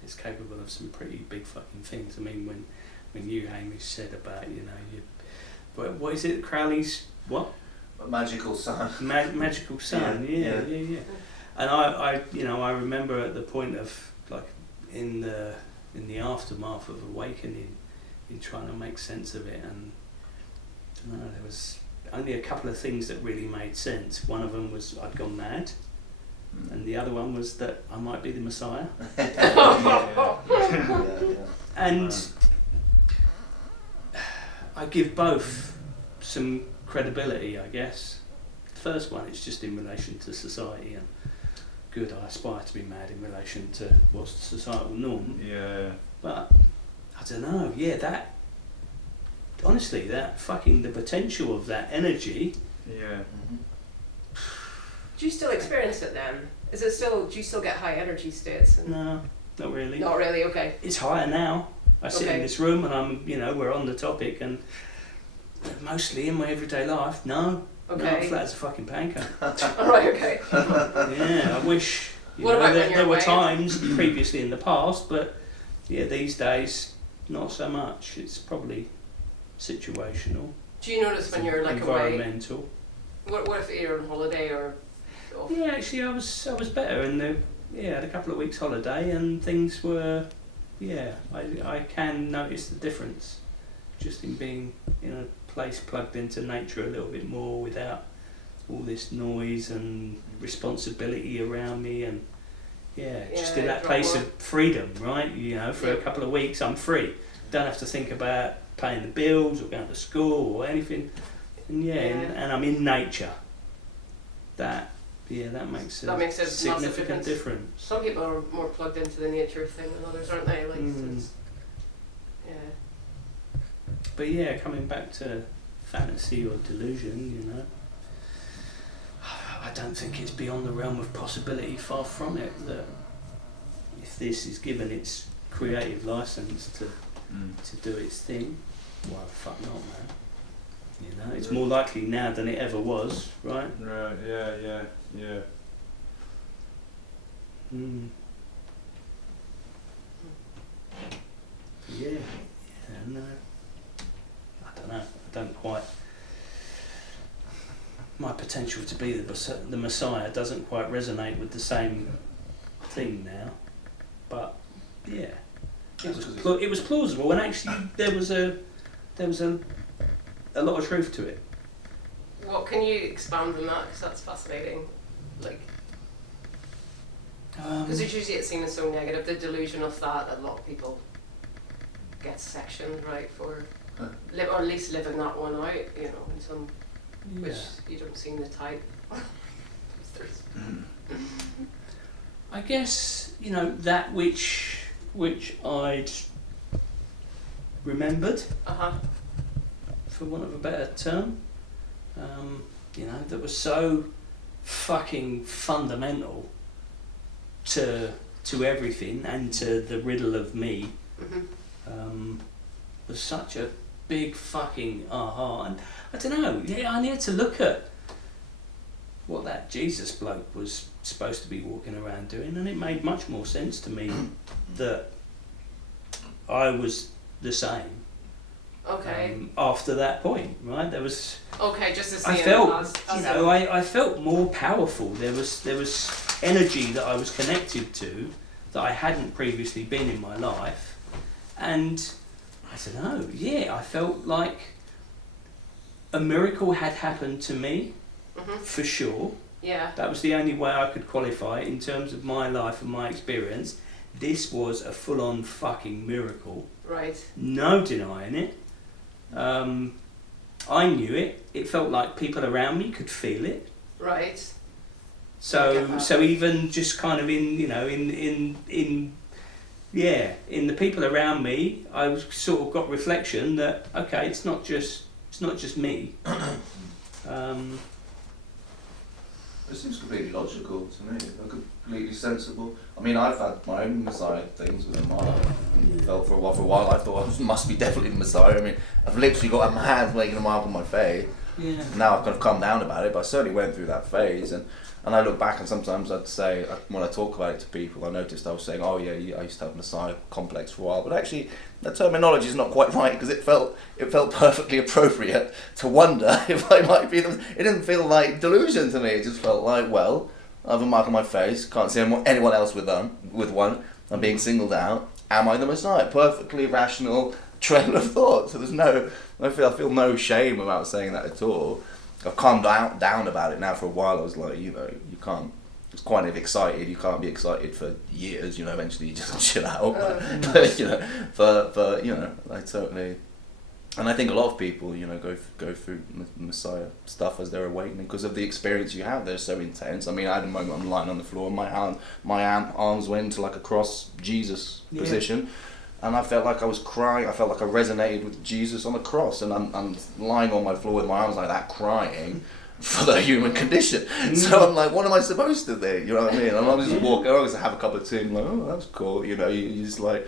It's capable of some pretty big fucking things. I mean, when you, Hamish, said about, you know, what is it, Crowley's, what? A magical sun. Magical sun, yeah. And I remember at the point of, like, in the aftermath of awakening, in trying to make sense of it, and I don't know, there was only a couple of things that really made sense. One of them was I'd gone mad, and the other one was that I might be the Messiah. And I give both some credibility, I guess. The first one, it's just in relation to society, and good, I aspire to be mad in relation to what's the societal norm. yeah. But I don't know, that honestly, that fucking the potential of that energy. Yeah. Do you still experience it then? Is it still? Do you still get high energy states? No, not really. Not really. Okay. It's higher now. I sit in Okay. this room and I'm, we're on the topic, and mostly in my everyday life, no, I'm Okay. flat as a fucking pancake. All right. Okay. Yeah, I wish. What about when you're there were away? times previously in the past, but yeah, these days not so much. It's probably situational, Do you notice when you're like away? environmental. What if you're on holiday or? Off? Yeah, actually, I was better, and I had a couple of weeks holiday, and things were, I can notice the difference, just in being in a place plugged into nature a little bit more without all this noise and responsibility around me, and just in that drop place more. of freedom, right? For a couple of weeks I'm free, don't have to think about paying the bills or going to school or anything, and and I'm in nature. That makes a That makes a massive significant difference. Some people are more plugged into the nature thing than others, aren't they? Like, it's, But coming back to fantasy or delusion, I don't think it's beyond the realm of possibility, far from it, that if this is given its creative license to do its thing, why the fuck not, man? It's more likely now than it ever was, right? Right. Yeah. No. I don't know. I don't quite. My potential to be the Messiah doesn't quite resonate with the same thing now, but it was plausible, and actually there was a lot of truth to it. What can you expand on that? Because that's fascinating. Like, because usually it's seen as so negative. The delusion of that, a lot of people get sectioned, right, for live, or at least living that one out. In some which you don't seem to type. I guess that which I'd remembered, for want of a better term. you know, that was so fucking fundamental to everything and to the riddle of me. Was such a big fucking aha. And I don't know, yeah, I need to look at what that Jesus bloke was supposed to be walking around doing, and it made much more sense to me that I was the same. Okay. After that point, right? There was. Okay, just to see I it felt, as you know, I felt more powerful. There was energy that I was connected to that I hadn't previously been in my life, and I don't know. Yeah, I felt like a miracle had happened to me, for sure. Yeah. That was the only way I could qualify it in terms of my life and my experience. This was a full-on fucking miracle. Right. No denying it. I knew it. It felt like people around me could feel it. Right. So even just kind of in the people around me, I was sort of got reflection that okay, it's not just me. It seems completely logical to me, completely sensible. I mean, I've had my own Messiah things within my life. Felt for a while I thought I must be definitely the Messiah. I mean, I've literally got my hands making a mark on my face. Yeah. Now I've kind of calmed down about it, but I certainly went through that phase. And I look back and sometimes I'd say, when I talk about it to people, I noticed I was saying, oh yeah, I used to have Messiah complex for a while. But actually, that terminology is not quite right because it felt perfectly appropriate to wonder if I might be them. It didn't feel like delusion to me. It just felt like, well, I have a mark on my face, can't see anyone else with one. I'm being singled out. Am I the Messiah? Perfectly rational trail of thought. So I feel no shame about saying that at all. I've calmed down about it now for a while. I was like, you know, you can't. It's kind of excited. You can't be excited for years. You know, eventually you just chill out. But you know, but you know, I totally. And I think a lot of people, you know, go through Messiah stuff as they're awakening because of the experience you have. They're so intense. I mean, I had a moment I'm lying on the floor, and my arms went into like a cross Jesus position. And I felt like I was crying. I felt like I resonated with Jesus on the cross, and I'm lying on my floor with my arms like that, crying for the human condition. So I'm like, what am I supposed to do? You know what I mean? And I was just walking. I was have a cup of tea, and like, oh, that's cool. You know, you just like,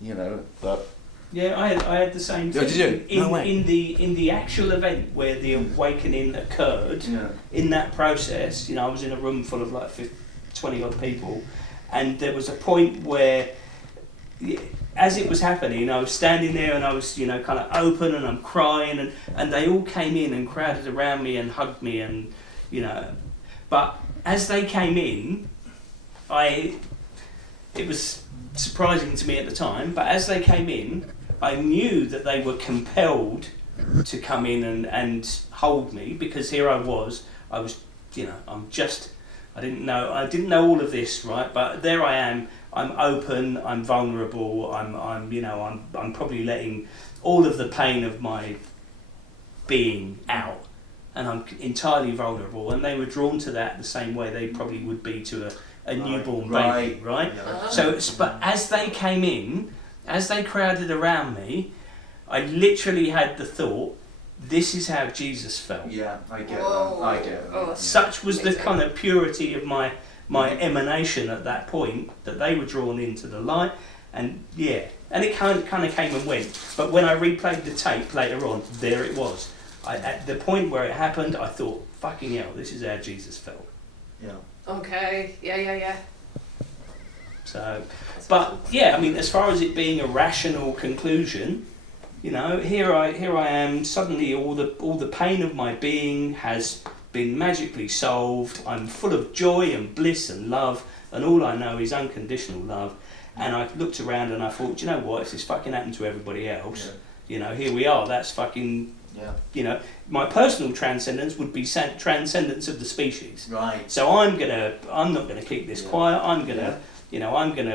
you know, but. Yeah, I had the same thing. Oh, did you? In the actual event where the awakening occurred, in that process, you know, I was in a room full of like 20 odd people, and there was a point where. As it was happening, I was standing there and I was, you know, kind of open and I'm crying and they all came in and crowded around me and hugged me and, you know, but as they came in, it was surprising to me at the time, but as they came in, I knew that they were compelled to come in and hold me because here I was, you know, I didn't know all of this, right, but there I am. I'm open, I'm vulnerable, I'm probably letting all of the pain of my being out, and I'm entirely vulnerable, and they were drawn to that the same way they probably would be to a newborn baby, right? Yeah. So, but as they came in, as they crowded around me, I literally had the thought, this is how Jesus felt. Yeah, I get Whoa. that. I get that. Oh, Such was the amazing. kind of purity of my emanation at that point that they were drawn into the light, and it kind of came and went. But when I replayed the tape later on, there it was. At the point where it happened, I thought, fucking hell, this is how Jesus felt. Yeah. Okay. Yeah. So, but yeah, I mean, as far as it being a rational conclusion, you know, here I am. Suddenly, all the pain of my being has been magically solved. I'm full of joy and bliss and love, and all I know is unconditional love. And I looked around and I thought, do you know what? If this fucking happened to everybody else, you know, here we are. That's fucking. Yeah. You know, my personal transcendence would be transcendence of the species. Right. So I'm not gonna keep this quiet. I'm gonna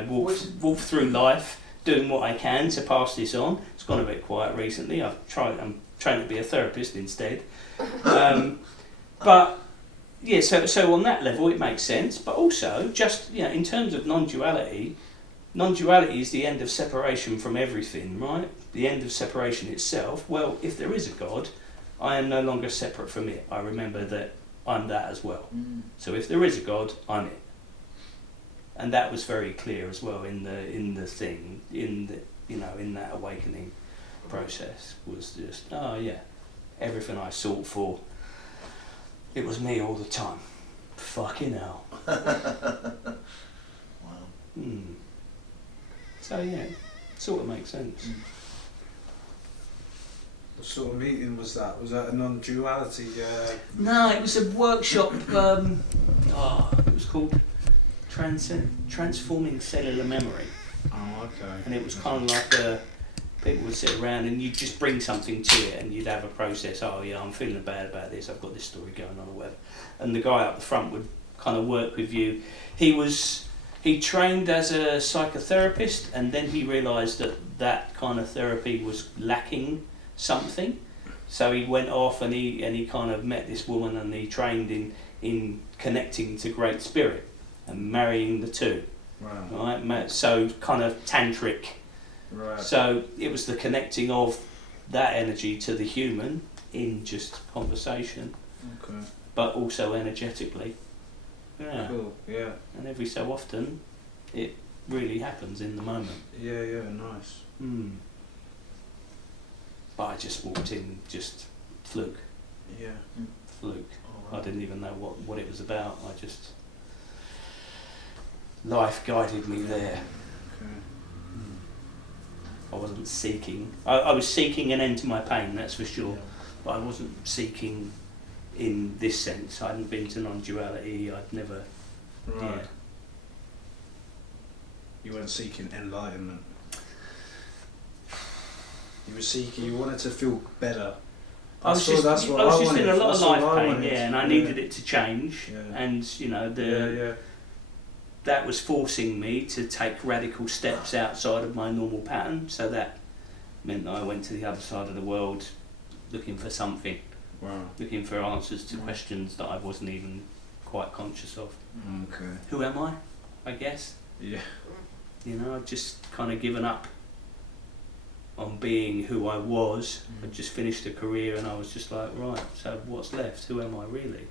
walk through life doing what I can to pass this on. It's gone a bit quiet recently. I'm trying to be a therapist instead. But yeah, so on that level it makes sense. But also, just, you know, in terms of non-duality is the end of separation from everything, right? The end of separation itself. Well, if there is a God, I am no longer separate from it. I remember that I'm that as well. Mm. So if there is a God, I'm it. And that was very clear as well in the thing, in that awakening process, was just, oh yeah, everything I sought for, it was me all the time. Fucking hell. Wow. So yeah, sort of makes sense. What sort of meeting was that? Was that a non-duality? No, it was a workshop. It was called Transforming Cellular Memory, Oh, okay. and it was kind of like people would sit around and you'd just bring something to it, and you'd have a process. Oh yeah, I'm feeling bad about this. I've got this story going on or whatever, and the guy up the front would kind of work with you. He trained as a psychotherapist, and then he realised that kind of therapy was lacking something. So he went off and he kind of met this woman, and he trained in connecting to Great Spirit and marrying the two. Wow. Right? So kind of tantric. Right. So it was the connecting of that energy to the human in just conversation, Okay. but also energetically. Yeah. Cool. Yeah. And every so often, it really happens in the moment. Yeah. Yeah. Nice. But I just walked in, just fluke. Yeah. Fluke. Oh, I wow. didn't even know what it was about. Life guided me there. Okay. I wasn't seeking. I was seeking an end to my pain, that's for sure. But I wasn't seeking in this sense. I hadn't been to non-duality. I'd never. Right. Yeah. You weren't seeking enlightenment. You were seeking. You wanted to feel better. I was just in a lot of life pain, yeah, and I needed it to change. Yeah. And you know, Yeah. that was forcing me to take radical steps outside of my normal pattern. So that meant that I went to the other side of the world, looking for something, Wow. looking for answers to questions that I wasn't even quite conscious of. Okay. Who am I guess. Yeah. You know, I'd just kind of given up on being who I was. I'd just finished a career, and I was just like, right, so what's left? Who am I really?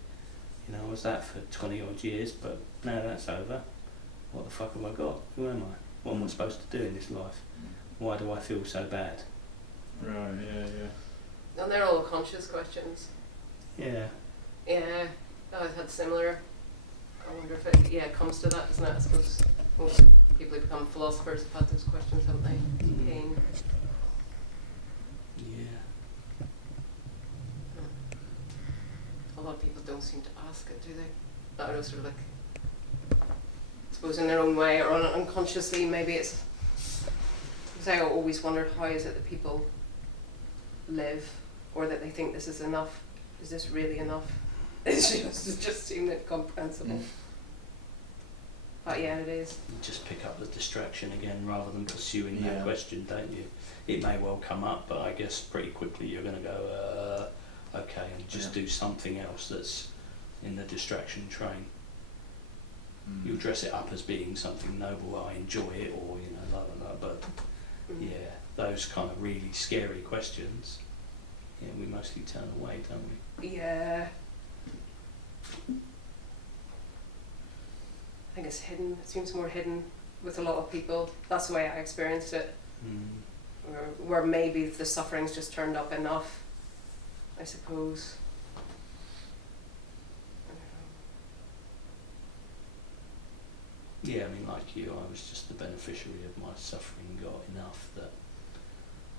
You know, I was that for 20 odd years, but now that's over. What the fuck have I got? Who am I? What am I supposed to do in this life? Why do I feel so bad? Right. Yeah. And they're all conscious questions. Yeah. Yeah, I've had similar. I wonder if it comes to that, doesn't it? I suppose most people who become philosophers have had those questions, haven't they? Pain. Yeah. A lot of people don't seem to ask it, do they? I don't know, sort of like, I suppose in their own way or unconsciously, maybe it's. Because I always wondered, how is it that people live, or that they think this is enough? Is this really enough? It just seemed incomprehensible. But yeah, it is. You just pick up the distraction again rather than pursuing Yeah. that question, don't you? It may well come up, but I guess pretty quickly you're going to go, okay, and just do something else that's in the distraction train. You'll dress it up as being something noble, I enjoy it, or, you know, blah, blah, blah. But yeah, those kind of really scary questions, yeah, we mostly turn away, don't we? Yeah. I think it's hidden. It seems more hidden with a lot of people. That's the way I experienced it. Where maybe the suffering's just turned up enough, I suppose. Yeah, I mean, like you, I was just the beneficiary of my suffering, got enough that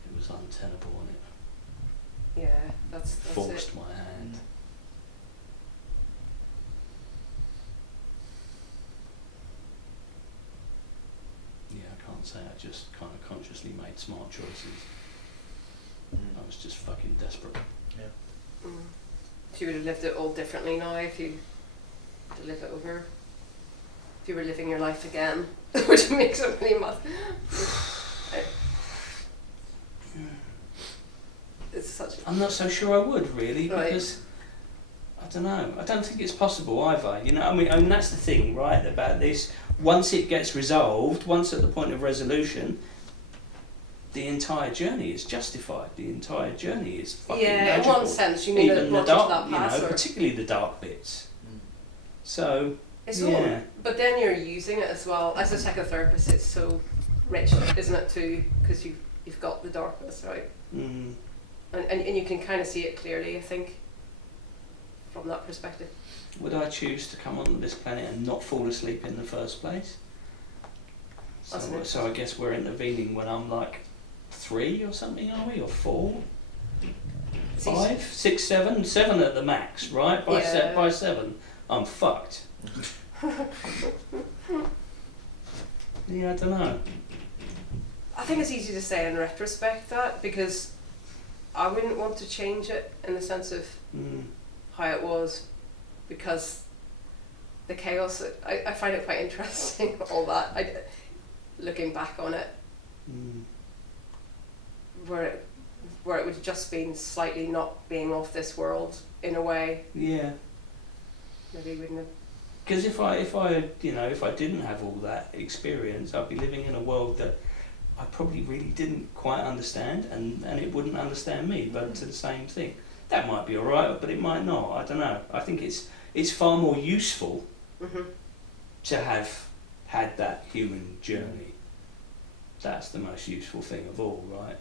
it was untenable, and it Yeah, that's forced it. my hand. Yeah, I can't say I just kind of consciously made smart choices. I was just fucking desperate. If you would have lived it all differently now, if you had to live it over, if you were living your life again, which makes it really mad. It's such. I'm not so sure I would really, Right. because I don't know. I don't think it's possible either. You know, I mean that's the thing, right? About this. Once it gets resolved, once at the point of resolution, the entire journey is justified. The entire journey is fucking Yeah, magical. in one sense, you mean Even that the brought dark, you to that you path, know, or particularly the dark bits. Mm. So it's yeah. all, but then you're using it as well. As a psychotherapist, it's so rich, isn't it, too? Because you've got the darkness, right? Mm. And you can kind of see it clearly, I think, from that perspective. Would I choose to come onto this planet and not fall asleep in the first place? That's an So I guess we're intervening when I'm like 3 or something, are we? Or 4? It's easy. 5, 6, 7, 7 at the max, right? By Yeah. by 7, I'm fucked. Yeah, I don't know. I think it's easy to say in retrospect that, because I wouldn't want to change it in the sense of Mm. how it was, because the chaos, I find it quite interesting, all that. Looking back on it, Mm. where it would have just been slightly not being off this world in a way, Yeah. maybe wouldn't have. Because if I if I didn't have all that experience, I'd be living in a world that I probably really didn't quite understand, and it wouldn't understand me. But it's the same thing. That might be alright, but it might not. I don't know. I think it's far more useful Mhm. to have had that human journey. That's the most useful thing of all, right?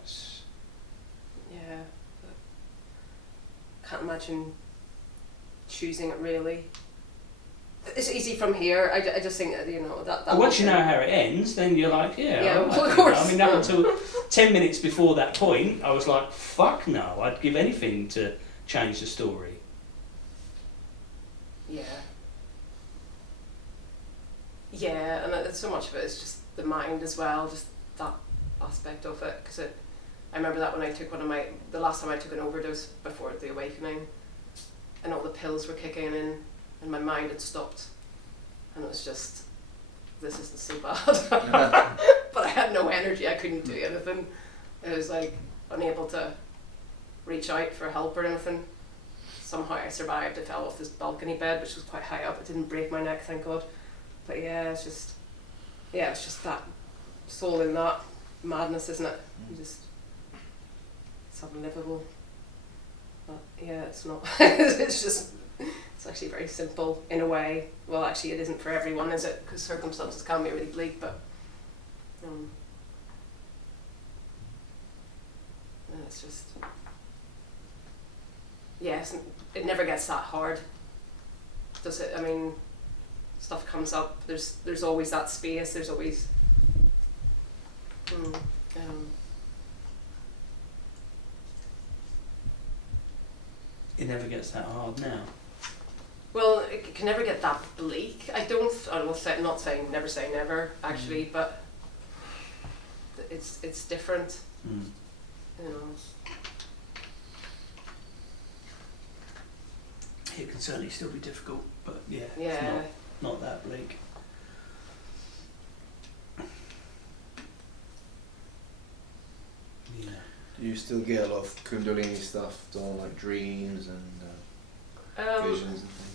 Yeah. But can't imagine choosing it really. It's easy from here. I just think that, that. But once you know how it ends, then you're like, Yeah, all right, of you know. course. I mean, up until 10 minutes before that point, I was like, fuck no, I'd give anything to change the story. Yeah. Yeah, and so much of it is just the mind as well, just that aspect of it. Because I remember that when I took the last time I took an overdose before the awakening, and all the pills were kicking in, and my mind had stopped, and it was just, this isn't so bad. But I had no energy, I couldn't do anything. It was like unable to reach out for help or anything. Somehow I survived. I fell off this balcony bed, which was quite high up. It didn't break my neck, thank God. But yeah, it's just that soul in that madness, isn't it? It's unlivable. But yeah, it's not. It's actually very simple in a way. Well, actually, it isn't for everyone, is it? Because circumstances can be really bleak, but it's just, it never gets that hard, does it? I mean, stuff comes up. There's always that space. There's always. It never gets that hard now. Well, it can never get that bleak. I will say, not saying never say never, actually, but it's different. Mm. It can certainly still be difficult, but yeah. Yeah. It's not that bleak. Yeah. Do you still get a lot of Kundalini stuff done, like dreams and visions and things?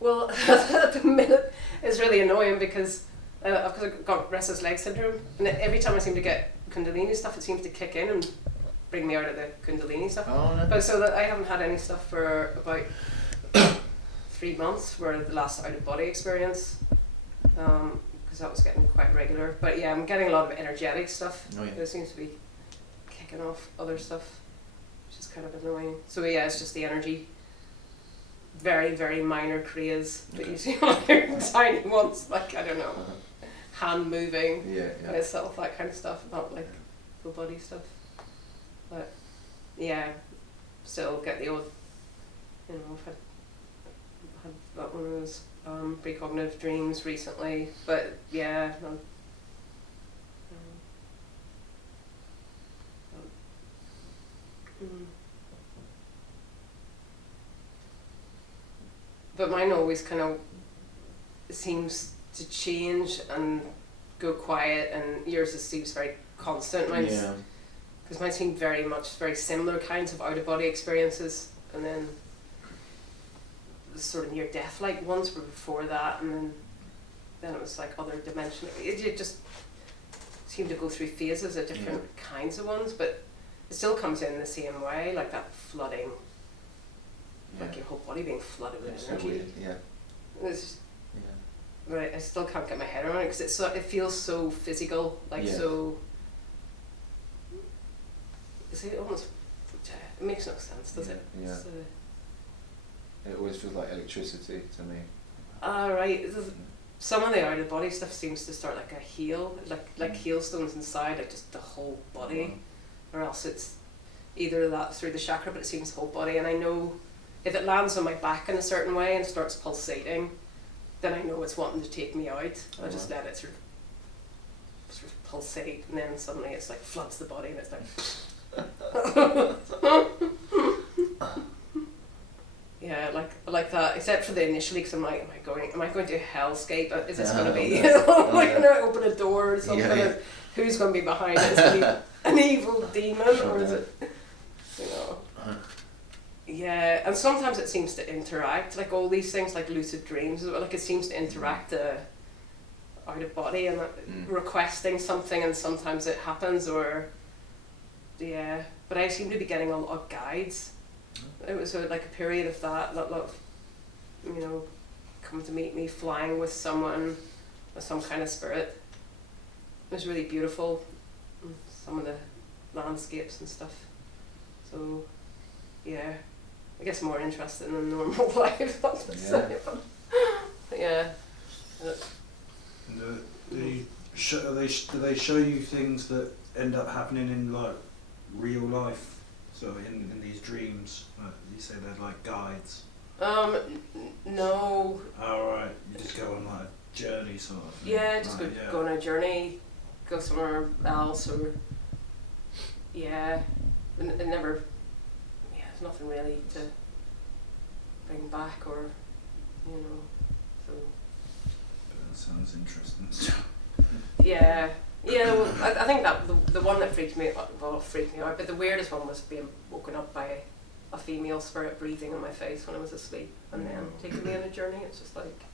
Well, at the minute, it's really annoying because I've got restless leg syndrome, and every time I seem to get Kundalini stuff, it seems to kick in and bring me out of the Kundalini stuff. Oh, no. But so that I haven't had any stuff for about 3 months, where the last out of body experience, because that was getting quite regular. But yeah, I'm getting a lot of energetic stuff. Oh, yeah. It seems to be kicking off other stuff, which is kind of annoying. So yeah, it's just the energy. Very, very minor craze that you see on your tiny ones, like, I don't know, hand moving Yeah, in itself, that kind of stuff, not like full body stuff. But yeah, still get the odd, I've had that one of those precognitive dreams recently, but yeah. But mine always kind of seems to change and go quiet, and yours seems very constant. Mine's, because mine seemed very similar kinds of out of body experiences, and then the sort of near death like ones were before that, and then it was like other dimensional. It just seem to go through phases of different kinds of ones, but it still comes in the same way, like that flooding, like your whole body being flooded with It's so energy. weird. Yeah. It's just, Yeah. right, I still can't get my head around it because it's so, it feels so physical, like so. Is it almost? It makes no sense, does it? Yeah. It's, It always feels like electricity to me. right. Some of the out of body stuff seems to start like a heel, like hailstones inside, like just the whole body, or else it's either that through the chakra, but it seems the whole body. And I know if it lands on my back in a certain way and starts pulsating, then I know it's wanting to take me out. I just let it sort of pulsate, and then suddenly it's like floods the body, and it's like. Yeah, like that. Except for the initially, because I'm like, am I going to a hellscape? Is this going to be like going to open a door or something? Or who's going to be behind it? Is it gonna be an evil demon, or is it, you know? Yeah, and sometimes it seems to interact, like all these things, like lucid dreams, like it seems to interact out of body and requesting something, and sometimes it happens, or but I seem to be getting a lot of guides. It was like a period of that, a lot of, you know, come to meet me, flying with someone, with some kind of spirit. It was really beautiful, some of the landscapes and stuff. So, yeah, I guess more interested in the normal life. Yeah. Do they show you things that end up happening in like real life? So in these dreams, you say they're like guides. No. Alright, you just go on like a journey sort of thing. Yeah, just go on a journey, go somewhere else, or it never. Yeah, there's nothing really to bring back, or you know, so. But that sounds interesting. Yeah. Yeah, well, I think that the one that freaked me out, but the weirdest one was being woken up by a female spirit breathing on my face when I was asleep, and then taking me on a journey. It's just like,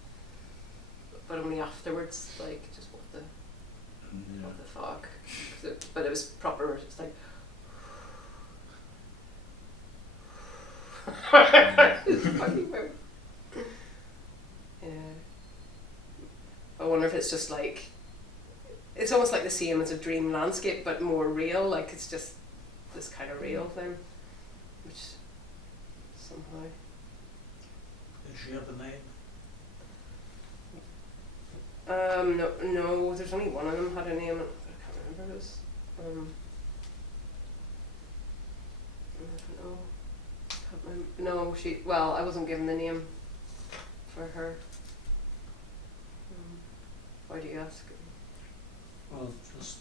but only afterwards, like, just what the fuck? But it was proper, just like, it's fucking weird. Yeah. I wonder if it's just like, it's almost like the same as a dream landscape, but more real. Like it's just this kind of real thing, which somehow. Does she have a name? No. There's only one of them had a name. I can't remember. It was. I don't know. Can't remember. No, she. Well, I wasn't given the name for her. Why do you ask? Well, just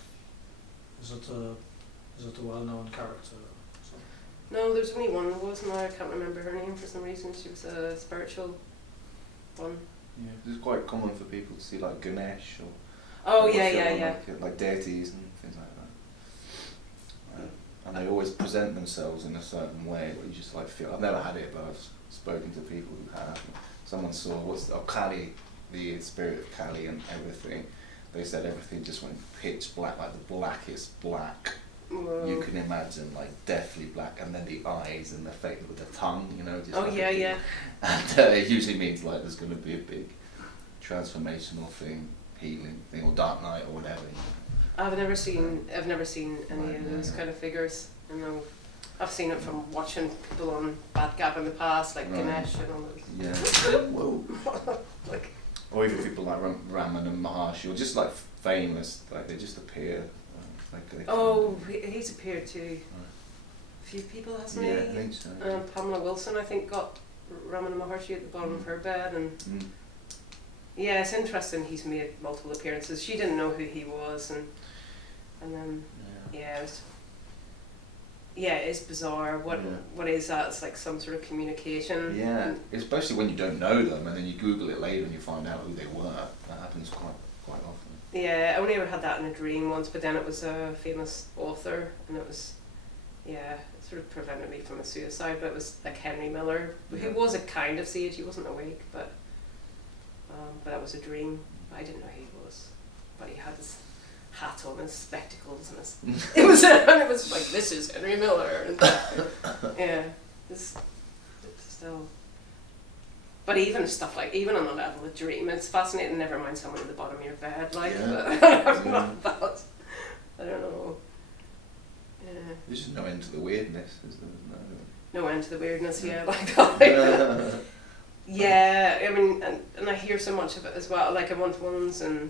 is it a well-known character? Or something? No, there's only one. Wasn't there? I can't remember her name for some reason. She was a spiritual one. Yeah, it's quite common for people to see like Ganesh or. Oh or yeah. Like deities and things like that. And they always present themselves in a certain way where you just like feel. I've never had it, but I've spoken to people who have. Someone saw Kali, the spirit of Kali, and everything. They said everything just went pitch black, like the blackest black you can imagine, like deathly black, and then the eyes and the face with the tongue, you know. Just yeah. And it usually means like there's going to be a big transformational thing, healing thing, or dark night or whatever. You know. I've never seen any of those kind of figures. I know. I've seen it from watching people on Bad Gap in the past, like Ganesh and all those. Yeah. Whoa. Like. Or even people like Raman and Maharshi, or just like famous, like they just appear. He's appeared too. Right. A few people, hasn't he? Yeah, I think so. Pamela Wilson, I think, got Ramana Maharshi at the bottom of her bed, and yeah, it's interesting. He's made multiple appearances. She didn't know who he was, and then it's bizarre. What is that? It's like some sort of communication. Yeah, especially when you don't know them, and then you Google it later and you find out who they were. That happens quite often. Yeah, I only ever had that in a dream once, but then it was a famous author, and it was, it sort of prevented me from a suicide, but it was like Henry Miller, who was a kind of sage. He wasn't awake, but that was a dream. I didn't know who he was, but he had his hat on and spectacles, and it was like, this is Henry Miller, and yeah, it's still. But even stuff like, even on the level of dream, it's fascinating. Never mind someone at the bottom of your bed, like, I'm not that. I don't know. Yeah. There's just no end to the weirdness, is there? No end to the weirdness, yeah, like that. Yeah, I mean, and I hear so much of it as well, like in one-to-ones, and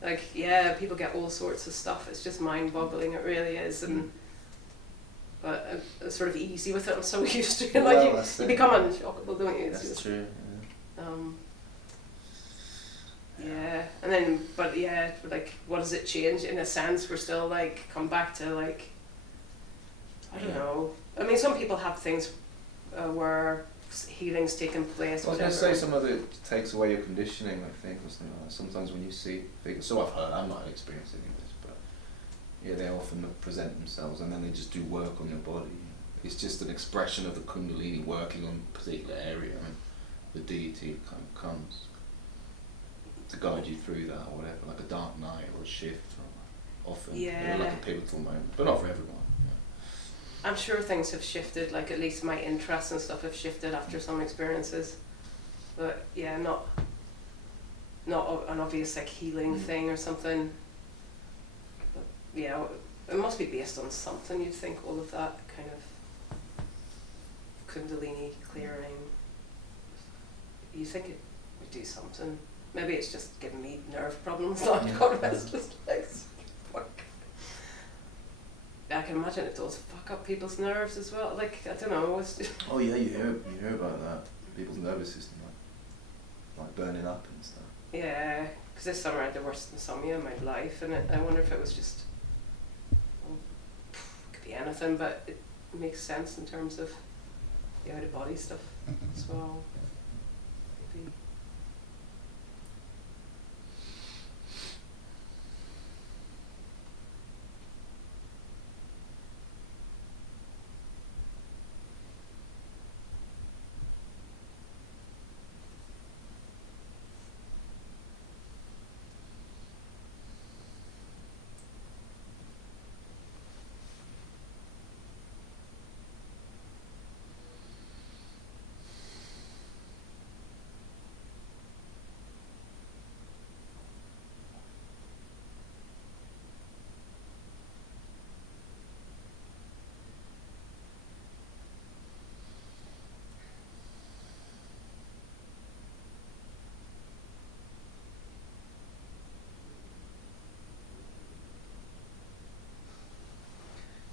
like, yeah, people get all sorts of stuff. It's just mind-boggling, it really is. And but I'm sort of easy with it. I'm so used to it. Like, you become unshockable, don't you? It's That's just, true. yeah, and then, but yeah, like, what does it change? In a sense, we're still like, come back to like, I don't know. I mean, some people have things where healing's taking place. I was going to say some of it takes away your conditioning, I think, or something like that. Sometimes when you see things, so I've heard, I'm not experiencing this, but yeah, they often present themselves and then they just do work on your body. It's just an expression of the Kundalini working on a particular area, and the deity kind of comes to guide you through that or whatever, like a dark night or a shift, or often, yeah, like a pivotal moment, but not for everyone. I'm sure things have shifted, like at least my interests and stuff have shifted after some experiences, but yeah, not an obvious like healing thing or something. But, yeah, it must be based on something, you'd think, all of that kind of Kundalini clearing. You think it would do something. Maybe it's just giving me nerve problems, so I've got restless legs. Fuck. I can imagine it does fuck up people's nerves as well. Like, I don't know. Oh yeah, you hear about that. People's nervous system, like burning up and stuff. Yeah, because this summer I had the worst insomnia in my life, and I wonder if it was just, well, it could be anything, but it makes sense in terms of the out of body stuff as well. Maybe.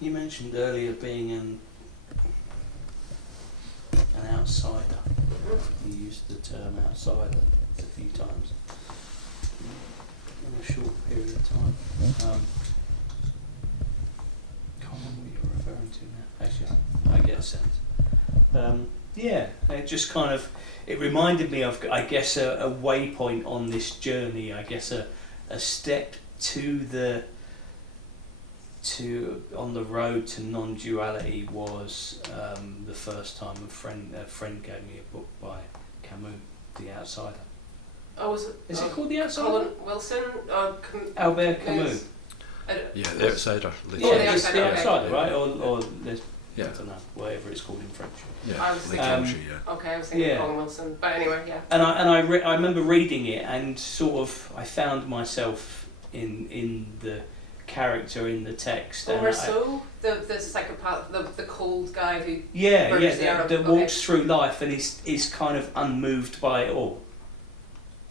You mentioned earlier being an outsider. You used the term outsider a few times in a short period of time. Can't remember what you're referring to now. Actually, I get a sense. Yeah, it just kind of, it reminded me of, I guess, a waypoint on this journey. I guess a step on the road to non-duality was the first time a friend gave me a book by Camus, The Outsider. Oh, was it? Is it called The Outsider? Colin Wilson? Albert Camus. Yeah, The Outsider. Yeah, The it's Outsider, The okay. Outsider, right? Or there's, Yeah. I don't know, whatever it's called in French. Yeah, I was thinking- yeah. Okay, I was thinking Yeah. Colin Wilson, but anyway, yeah. And I remember reading it and sort of I found myself in the character in the text. Or and so the psychopath, the cold guy who that Okay. walks through life and is kind of unmoved by it all.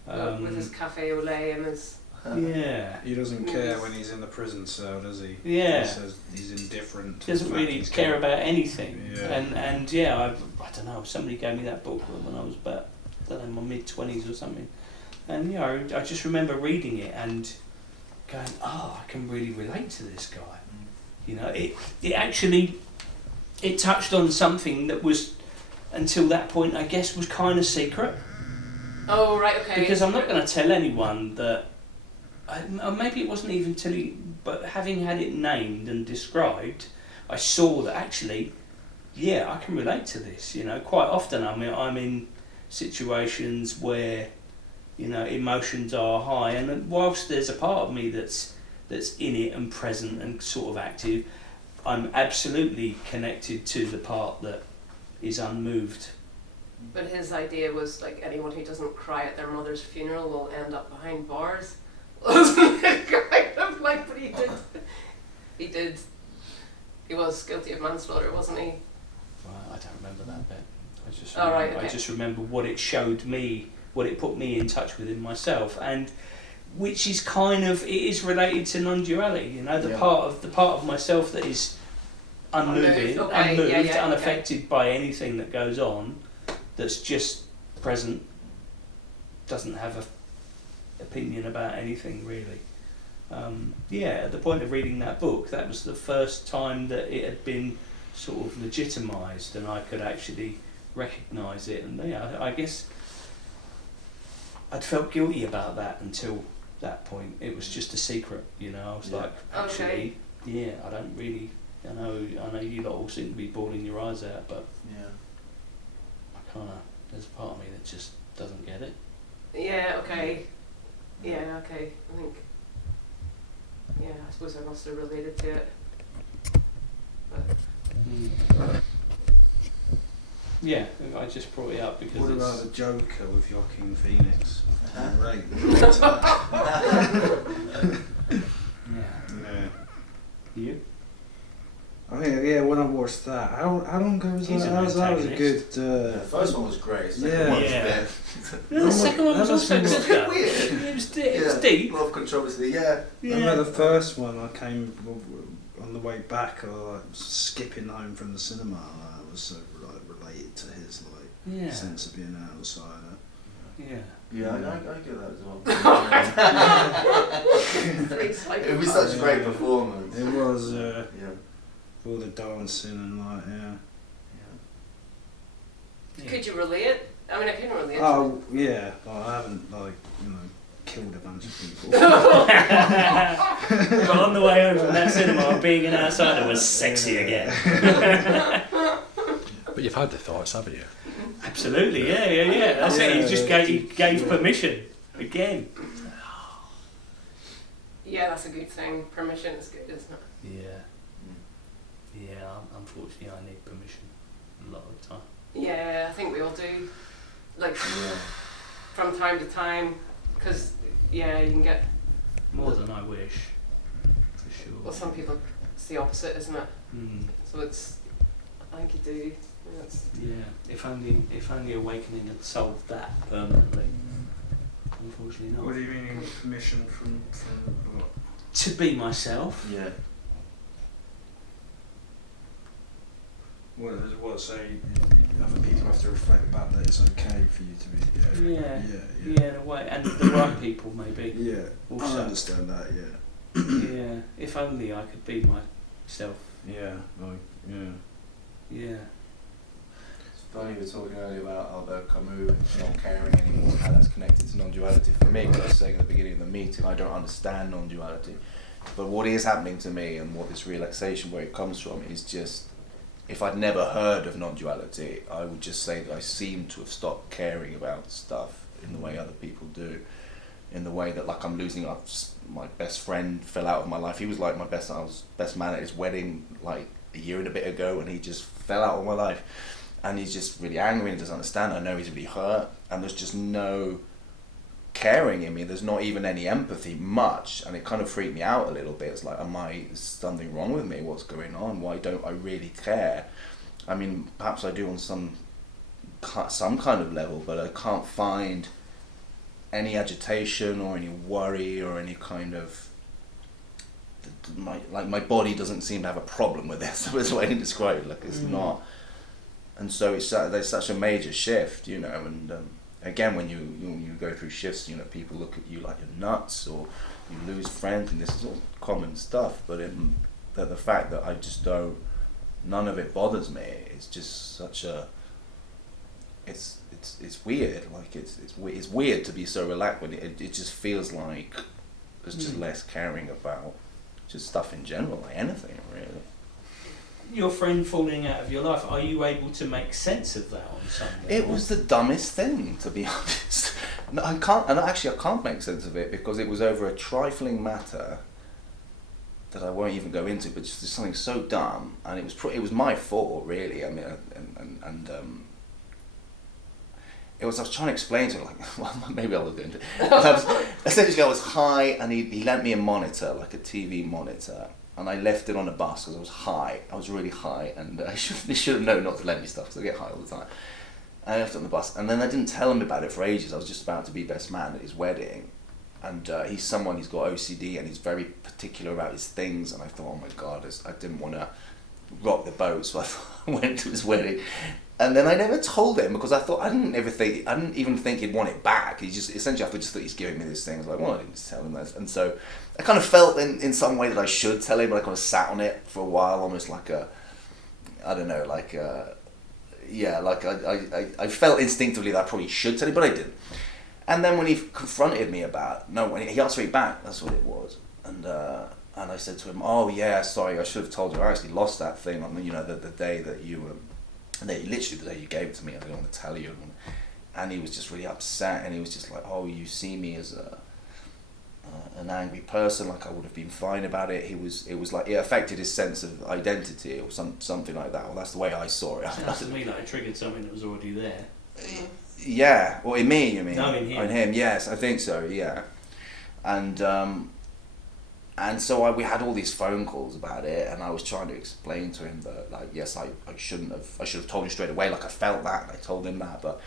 with his cafe au lait and his Yeah. He doesn't care when he's in the prison cell, does he? Yeah. He says he's indifferent. to Doesn't the fact really he's care killed. about anything. Yeah. And yeah, I don't know, somebody gave me that book when I was about, I don't know, my mid-20s or something. And yeah, I just remember reading it and going, oh, I can really relate to this guy. You know, it actually, it touched on something that was, until that point, I guess, was kind of secret. Oh, right, okay. Because I'm not going to tell anyone that, or maybe it wasn't even till but having had it named and described, I saw that actually, yeah, I can relate to this. You know, quite often I'm in situations where, you know, emotions are high, and whilst there's a part of me that's that's in it and present and sort of active. I'm absolutely connected to the part that is unmoved. But his idea was like anyone who doesn't cry at their mother's funeral will end up behind bars. Wasn't it kind of like, but he was guilty of manslaughter, wasn't he? Right, I don't remember that bit. Okay. I just remember what it showed me, what it put me in touch with in myself, and which is kind of, it is related to non-duality. You know, the Yeah. part of myself that is unmoved, unaffected by anything that goes on, that's just present, doesn't have a opinion about anything really. At the point of reading that book, that was the first time that it had been sort of legitimised and I could actually recognise it. And I guess I'd felt guilty about that until that point. It was just a secret, you know. I was like, actually, I don't really. I know you lot all seem to be bawling your eyes out, but there's a part of me that just doesn't get it. Yeah, okay. Yeah, okay. I think, I suppose I must have related to it. But Yeah, I just brought it up because What it's... about the Joker with Joaquin Phoenix? Right. Yeah. You? I think, when I watched that, how long ago was He's that? an That was a antagonist. good. The first one was great. The Yeah. second one was Yeah. a bit The second one was that must also be good what- though. weird. It was deep. A lot of controversy. I remember the first one. I came on the way back. I was skipping home from the cinema. I was so related to his Yeah. sense of being an outsider. Yeah. Yeah, I get that as well. it was such a great performance. It was Yeah. all the dancing and could you relate? I mean, I couldn't relate. Oh yeah, I haven't killed a bunch of people. But on the way home from that cinema, being an outsider was sexy again. But you've had the thoughts, haven't you? Absolutely, yeah. That's it. He just gave permission again. Yeah, that's a good thing. Permission is good, isn't it? Yeah. Unfortunately, I need permission a lot of the time. Yeah, I think we all do. Like, from time to time, because, you can get... More than I wish, for sure. Well, some people, it's the opposite, isn't it? Mm. So it's... I think you do. Yeah. If only awakening had solved that permanently. Unfortunately not. What do you mean permission from what? To be myself. Yeah. What say other people have to reflect back that it's okay for you to be Yeah, in a way, and the right people maybe. Yeah, Also. I understand that. Yeah, if only I could be myself. Yeah, Yeah. It's funny, we were talking earlier about Albert Camus not caring anymore, how that's connected to non-duality. For me, because I was saying at the beginning of the meeting, I don't understand non-duality. But what is happening to me and what this relaxation, where it comes from, is just, if I'd never heard of non-duality, I would just say that I seem to have stopped caring about stuff in the way other people do. In the way that, like, I'm losing up, my best friend fell out of my life. He was like I was best man at his wedding like a year and a bit ago, and he just fell out of my life. And he's just really angry and doesn't understand. I know he's really hurt, and there's just no caring in me. There's not even any empathy, much, and it kind of freaked me out a little bit. It's like, is something wrong with me? What's going on? Why don't I really care? I mean, perhaps I do on some kind of level, but I can't find any agitation or any worry or any kind of my body doesn't seem to have a problem with this. That's the way I can describe it. Like, it's not. And so there's such a major shift, and again, when you go through shifts, people look at you like you're nuts, or you lose friends, and this is all common stuff. But the fact that I just don't, none of it bothers me. It's just such a, it's weird. Like it's weird to be so relaxed when it just feels like there's just less caring about just stuff in general, like anything really. Your friend falling out of your life, are you able to make sense of that on some level? It was the dumbest thing, to be honest. No, I can't make sense of it because it was over a trifling matter, that I won't even go into, but just something so dumb, and it was my fault really. I mean, I was trying to explain to him, like, well, maybe I will go into it. Essentially, I was high, and he lent me a monitor, like a TV monitor, and I left it on a bus because I was high. I was really high, and he should have known not to lend me stuff because I get high all the time. And I left it on the bus, and then I didn't tell him about it for ages. I was just about to be best man at his wedding, and he's got OCD, and he's very particular about his things, and I thought, oh my God, I didn't want to rock the boat, so I went to his wedding. And then I never told him because I thought I didn't even think he'd want it back. He just essentially, I just thought he's giving me this thing. I was like, well, I didn't just tell him that. And so I kind of felt in some way that I should tell him, but I kind of sat on it for a while, almost like I felt instinctively that I probably should tell him, but I didn't. And then when he confronted me when he asked me back, that's what it was. And I said to him, oh yeah, sorry, I should have told you. I actually lost that thing on the day that you literally the day you gave it to me. I didn't want to tell you. And he was just really upset, and he was just like, oh, you see me as an angry person, like I would have been fine about it. It was like it affected his sense of identity or something like that. Well, that's the way I saw it. Sounds to me like it triggered something that was already there. Yeah, well, in me, you mean? No, in him. In him, yes, I think so. Yeah, and so we had all these phone calls about it, and I was trying to explain to him that, like, yes, I should have told him straight away, like I felt that, and I told him that, but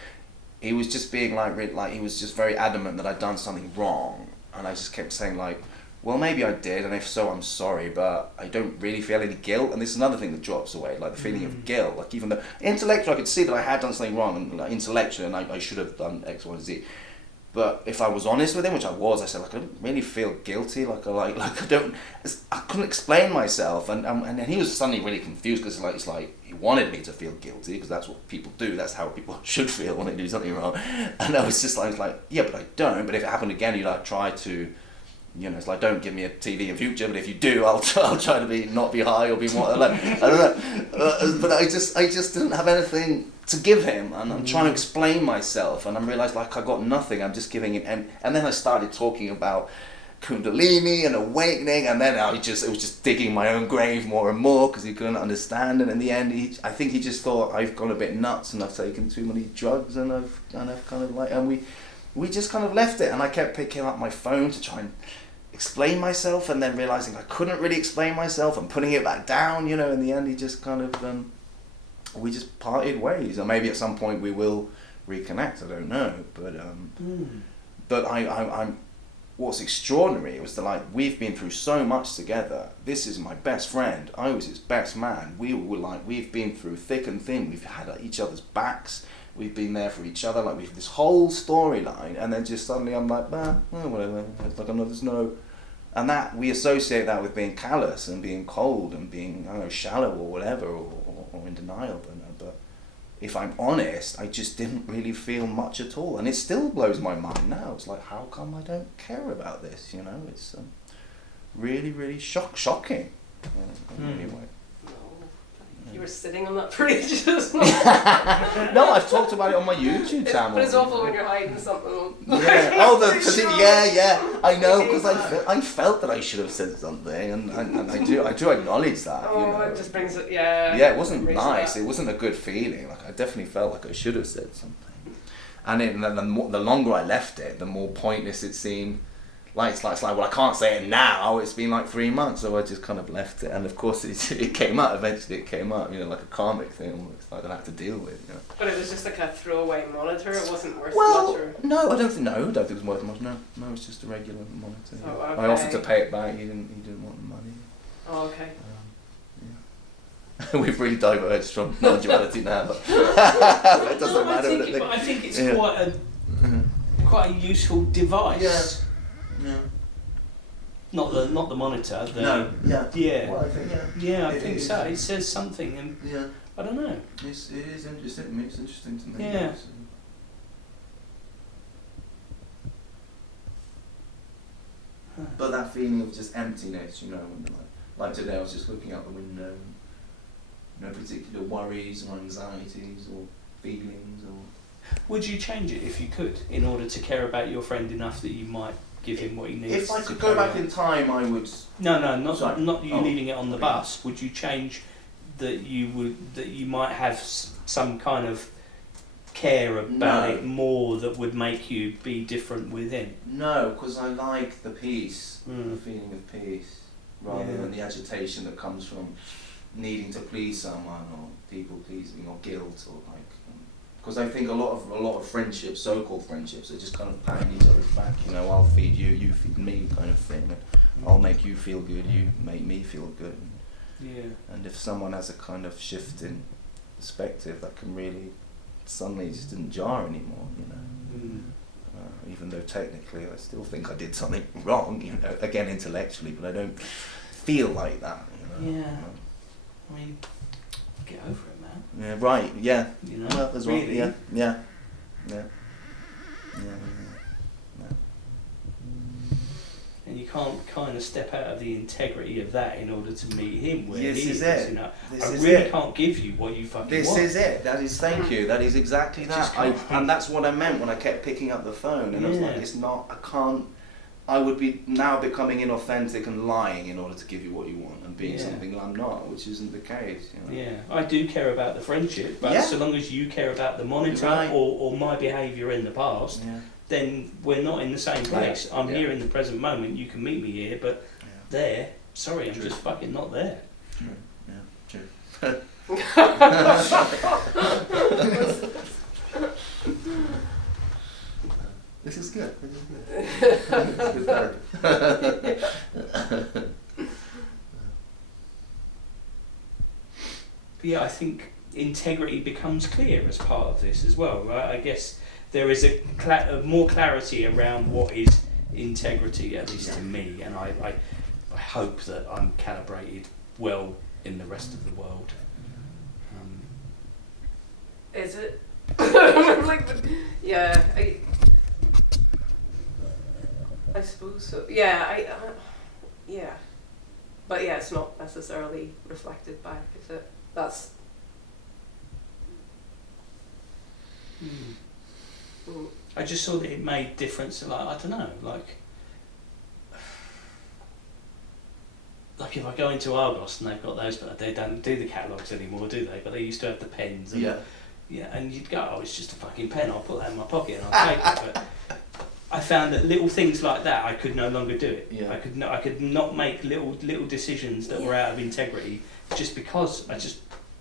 he was just being like he was just very adamant that I'd done something wrong, and I just kept saying like, well, maybe I did, and if so, I'm sorry, but I don't really feel any guilt, and this is another thing that drops away, like the feeling of guilt, like even though intellectually I could see that I had done something wrong, and like, intellectually, and I should have done X, Y, and Z. But if I was honest with him, which I was, I said, like, I don't really feel guilty, I couldn't explain myself, and he was suddenly really confused because it's like he wanted me to feel guilty because that's what people do, that's how people should feel when they do something wrong, and I was like, yeah, but I don't. But if it happened again, you'd like try to, it's like, don't give me a TV in future, but if you do, I'll try to not be high or be more, like, I don't know, but I just didn't have anything to give him, and I'm trying to explain myself, and I realised like I got nothing. I'm just giving him, and then I started talking about Kundalini and awakening, and then it was just digging my own grave more and more because he couldn't understand. And in the end, I think he just thought I've gone a bit nuts and I've taken too many drugs, and I've kind of like, and we just kind of left it. And I kept picking up my phone to try and explain myself, and then realising I couldn't really explain myself and putting it back down. In the end, he just kind of. We just parted ways, or maybe at some point we will reconnect. I don't know, but I'm. What's extraordinary was that, like, we've been through so much together. This is my best friend. I was his best man. We've been through thick and thin. We've had each other's backs. We've been there for each other. Like, we've this whole storyline, and then just suddenly I'm like, whatever. It's like there's no. And that we associate that with being callous and being cold and being, I don't know, shallow or whatever, or in denial. But if I'm honest, I just didn't really feel much at all, and it still blows my mind now. It's like, how come I don't care about this? It's really, really shocking. Anyway. You were sitting on that for ages. No, I've talked about it on my YouTube channel. But it's awful when you're hiding something. Yeah. Oh, yeah. I know, because I felt that I should have said something, and I do acknowledge that. Oh, it just brings it. Yeah. Yeah, it wasn't nice. It wasn't a good feeling. Like, I definitely felt like I should have said something. And the longer I left it, the more pointless it seemed. It's like, well, I can't say it now. It's been like 3 months, so I just kind of left it. And of course, it came up. Eventually, it came up. Like a karmic thing. It's like I have to deal with. But it was just like a throwaway monitor. It wasn't worth much. Or... No, I don't think it was worth much. No, it's just a regular monitor. Oh, okay. I offered to pay it back. He didn't want the money. Oh, okay. Yeah. We've really diverged from non-duality now. But it doesn't matter. But I think it's quite a useful device. Yeah. Not the monitor. No. Yeah. Yeah. Well, I think, yeah, I think so. It says something, and I don't know. It is interesting. It's interesting to me. Yeah. But that feeling of just emptiness, and like today, I was just looking out the window. No particular worries or anxieties or feelings or. Would you change it if you could, in order to care about your friend enough that you might give him what he needs. If I to could go carry back on. in time, I would. No, Sorry. not you Oh. leaving it on the Okay. bus. Would you change that you might have some kind of care about No. it more that would make you be different with him? No, because I like the peace, the Mm. feeling of peace, rather Yeah. than the agitation that comes from needing to please someone or people pleasing or guilt or like. Because I think a lot of friendships, so-called friendships, are just kind of patting each other's back. You know, I'll feed you, you feed me, kind of thing. And I'll make you feel good, you make me feel good. Yeah. And if someone has a kind of shift in perspective, that can really suddenly just didn't jar anymore. You know. Mm. Even though technically I still think I did something wrong, you know, again intellectually, but I don't feel like that. You know? Yeah. I mean, get over it, man. Yeah. Right. Yeah. You know. Well, as well. really. Yeah. Yeah. Yeah. Yeah. And you can't kind of step out of the integrity of that in order to meet him where This he is is. it. You know, This I is really it. can't give you what you fucking This want. is it. That is. Thank you. That is exactly You that. just can't. And that's what I meant when I kept picking up the phone, and I was like, Yeah. it's not. I can't. I would be now becoming inauthentic and lying in order to give you what you want and being Yeah. something I'm not, which isn't the case. You know? Yeah, I do care about the friendship, but Yeah. so long as you care about the monitor Right. or my behaviour in the past, Yeah. then we're not in the same place. I'm Yeah. here in the present moment, you can meet me here, but Yeah. there, sorry, I'm True. just fucking not there. True. Yeah. True. This is good. This is good. Good therapy. But yeah, I think integrity becomes clear as part of this as well, right? I guess there is a more clarity around what is integrity, at least to me, and I hope that I'm calibrated well in the rest of the world. Is it? Like, yeah, I suppose so. Yeah, yeah. But yeah, it's not necessarily reflected back, is it? That's. Mm. I just saw that it made difference. Like, I don't know, like if I go into Argos and they've got those, but they don't do the catalogues anymore, do they? But they used to have the pens. And, Yeah. yeah, and you'd go, oh, it's just a fucking pen. I'll put that in my pocket and I'll take it. But I found that little things like that, I could no longer do it. Yeah. I could not make little decisions that were out of integrity just because I just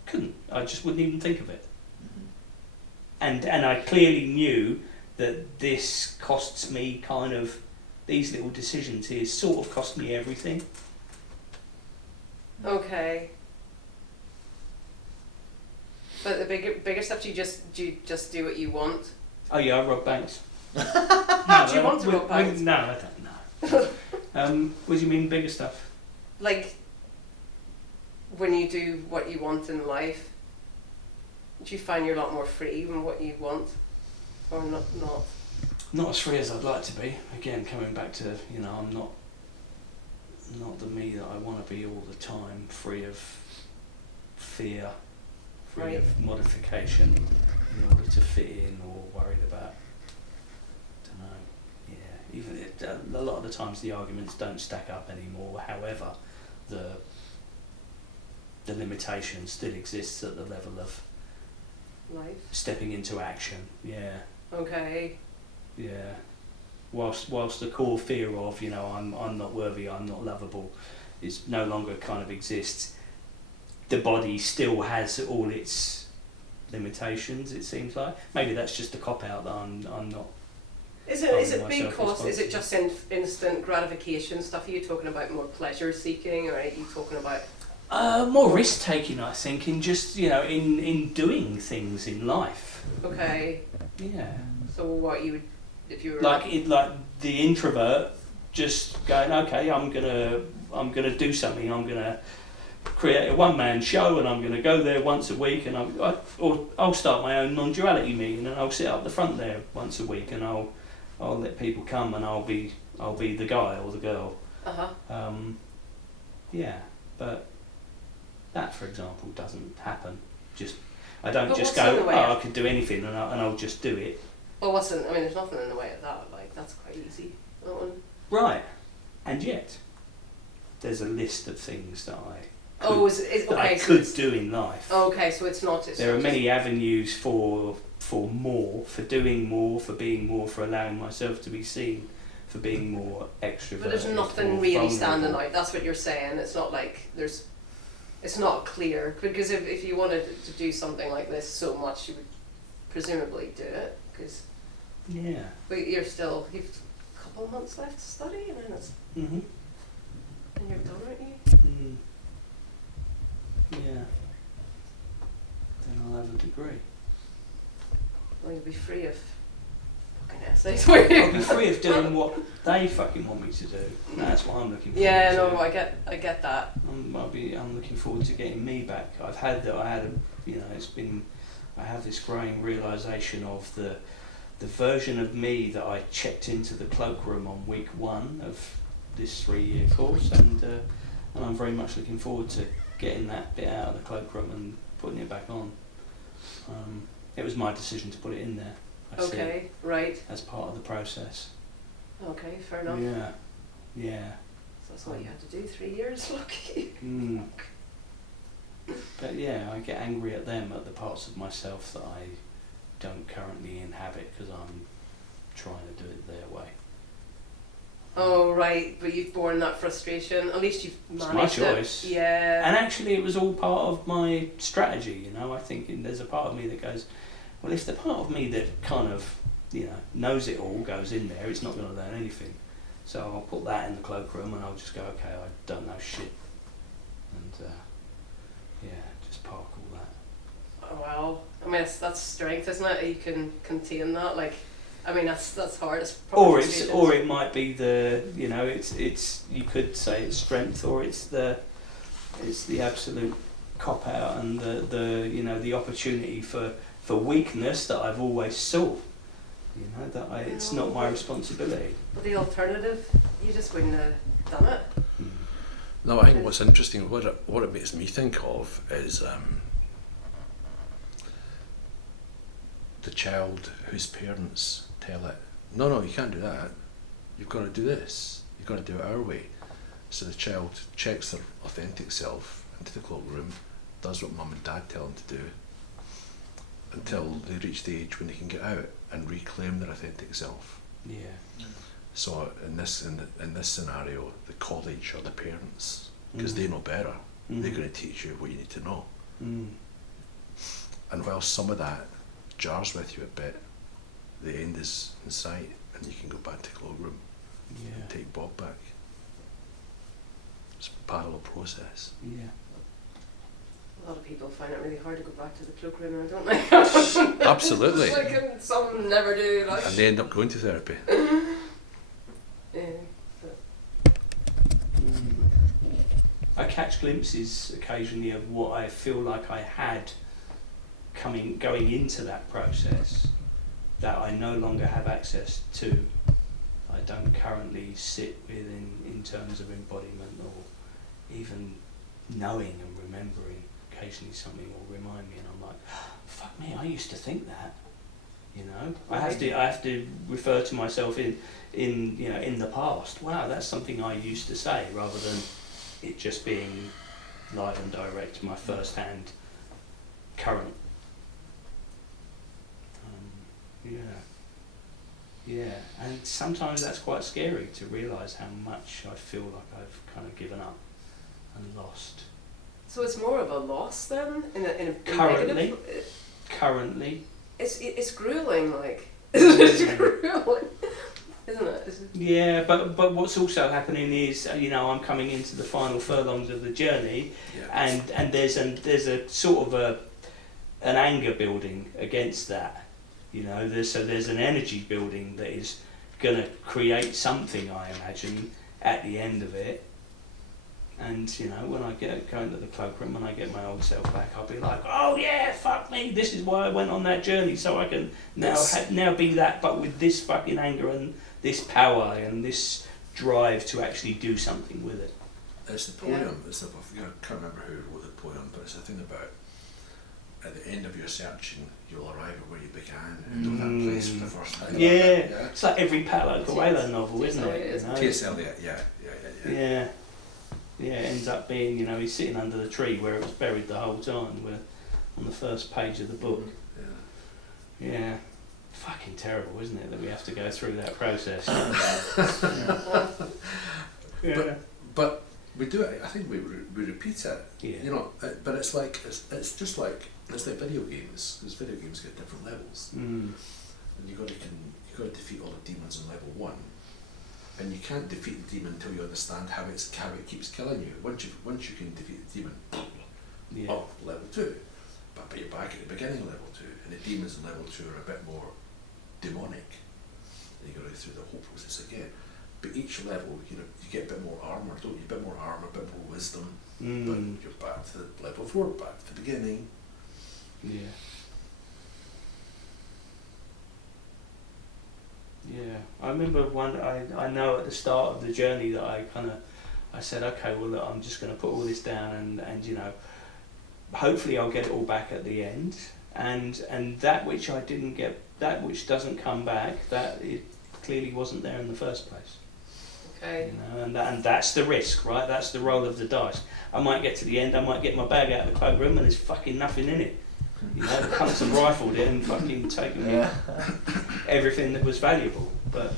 couldn't. I just wouldn't even think of it. And I clearly knew that this costs me kind of, these little decisions here sort of cost me everything. Okay. But the bigger stuff, do you just do what you want? Oh yeah, I rob banks. Do you want to rob banks? No, I don't know. What do you mean bigger stuff? Like, when you do what you want in life, do you find you're a lot more free in what you want, or not? Not as free as I'd like to be. Again, coming back to, I'm not the me that I want to be all the time, free of fear, free Right. of modification in order to fit in, or worried about, don't know, yeah, even a lot of the times the arguments don't stack up anymore. However, the limitation still exists at the level of Life. stepping into action. Yeah. Okay. Yeah. Whilst the core fear of, I'm not worthy, I'm not lovable, is no longer kind of exists, the body still has all its limitations, it seems like. Maybe that's just a cop-out that I'm not. Is it Holding because, myself is it just instant gratification stuff? Are you talking about more pleasure seeking, or are you talking about... More risk-taking, I think, in just, in doing things in life. Okay, Yeah. so what you would, if you were... Like the introvert just going, okay, I'm gonna do something, I'm gonna create a one-man show, and I'm gonna go there once a week, and I'll start my own non-duality meeting, and I'll sit up the front there once a week, and I'll let people come, and I'll be the guy or the girl. Uh-huh. Yeah, but that, for example, doesn't happen. I don't But just what's in go, the way oh, I of- could do anything, and I'll just do it. Well, there's nothing in the way of that, like, that's quite easy. That one. Right, and yet there's a list of things that I could, that I could do in life. Okay, so it's not. There are many avenues for more, for doing more, for being more, for allowing myself to be seen, for being more extroverted. But there's nothing more really vulnerable. standing out. That's what you're saying. It's not like it's not clear, because if you wanted to do something like this so much, you would presumably do it. Because Yeah. but you've a couple of months left to study, and then it's Mhm. and you're done, aren't you? Mm. Yeah. Then I'll have a degree. Well, you'll be free of fucking essays, won't you? I'll be free of doing what they fucking want me to do. That's what I'm looking forward Yeah, to. no, I get that. I'm looking forward to getting me back. I have this growing realisation of the version of me that I checked into the cloakroom on week 1 of this 3-year course, and I'm very much looking forward to getting that bit out of the cloakroom and putting it back on. It was my decision to put it in there. I see, Okay, right. as part of the process. Okay, fair enough. Yeah, yeah. So that's what you had to do. 3 years, lucky. Mm. But yeah, I get angry at them, at the parts of myself that I don't currently inhabit, because I'm trying to do it their way. Oh right, but you've borne that frustration. At least you've It's managed my it. choice. Yeah. And actually, it was all part of my strategy. I think there's a part of me that goes, well, if the part of me that kind of, knows it all goes in there, it's not going to learn anything. So I'll put that in the cloakroom, and I'll just go, okay, I don't know shit, and just park all that. Oh, wow. I mean, that's strength, isn't it? You can contain that. Like, I mean, that's hard. It's probably Or it might be it's you could say it's strength, or it's the absolute cop out, and the opportunity for weakness that I've always sought. It's not my responsibility. But the alternative, you just wouldn't have done it. No, I think what's interesting, what it makes me think of is the child whose parents tell it, no, you can't do that. You've got to do this. You've got to do it our way. So the child checks their authentic self into the cloakroom, does what mum and dad tell them to do, until they reach the age when they can get out and reclaim their authentic self. Yeah. So in this scenario, the college or the parents, because they know better, they're going to teach you what you need to know. Mm. And while some of that jars with you a bit, the end is in sight, and you can go back to cloakroom Yeah. and take Bob back. It's a parallel process. Yeah. A lot of people find it really hard to go back to the cloakroom now, don't they? Absolutely. Like, and some never do. Like. And they end up going to therapy. Yeah. I catch glimpses occasionally of what I feel like I had going into that process that I no longer have access to. I don't currently sit with in terms of embodiment, or even knowing and remembering. Occasionally something will remind me, and I'm like, fuck me, I used to think that. I have to refer to myself in the past. Wow, that's something I used to say, rather than it just being live and direct, my first-hand current. Yeah, and sometimes that's quite scary to realise how much I feel like I've kind of given up and lost. So it's more of a loss then, in a Currently. negative. Currently. It's grueling, like it's grueling, isn't it? Yeah, but what's also happening is I'm coming into the final furlongs of the journey, Yeah. and there's a sort of an anger building against that. There's an energy building that is going to create something, I imagine, at the end of it. And when I go into the cloakroom, when I get my old self back, I'll be like, oh yeah, fuck me, this is why I went on that journey, so I can now be that, but with this fucking anger and this power and this drive to actually do something with it. It's the poem. Yeah. I can't remember who wrote the poem, but it's the thing about at the end of your searching, you'll arrive at where you began and know that place for the first time. Yeah. Yeah. It's like every Paulo Coelho novel, isn't T.S. it? Eliot, You know? T.S. Eliot, yeah. Yeah. Yeah, it ends up being, you know, he's sitting under the tree where it was buried the whole time, where on the first page of the book. Yeah. Yeah. Fucking terrible, isn't it, that we have to go through that process? Yeah. But we do it. I think we repeat it. Yeah. You know, but it's like it's just like video games. Because video games get different levels, Mm. and you got to defeat all the demons in level 1, and you can't defeat the demon until you understand how it keeps killing you. Once you can defeat the demon, Yeah. oh, level 2, but you're back at the beginning of level 2, and the demons in level 2 are a bit more demonic. And you got to go through the whole process again. But each level, you know, you get a bit more armor, don't you? A bit more armor, a bit more wisdom. Mm. But you're back to level 4, back to the beginning. Yeah. Yeah. I remember I know at the start of the journey that I said, okay, well look, I'm just going to put all this down and you know, hopefully I'll get it all back at the end. And that which I didn't get, that which doesn't come back, that it clearly wasn't there in the first place. Okay. You know, and that's the risk, right? That's the roll of the dice. I might get to the end, I might get my bag out of the cloakroom and there's fucking nothing in it. You know, the cunts have rifled it and fucking taken me everything that was valuable. But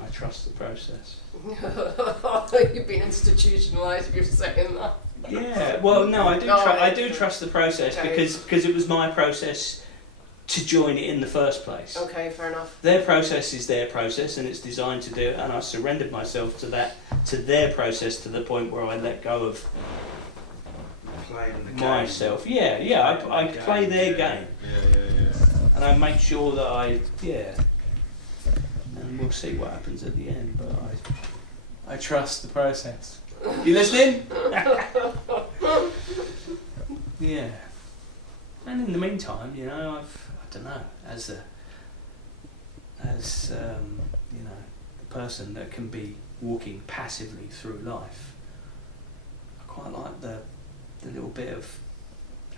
I trust the process. You've been institutionalised if you're saying that. Yeah, well, no, I do trust the process Okay. because it was my process to join it in the first place. Okay, fair enough. Their process is their process and it's designed to do it, and I surrendered myself to their process to the point where I let go of Playing the game. myself. Yeah, I play their game Yeah. and I make sure that and we'll see what happens at the end, but I trust the process. You listening? Yeah. And in the meantime, you know, I don't know, as you know, the person that can be walking passively through life, I quite like the little bit of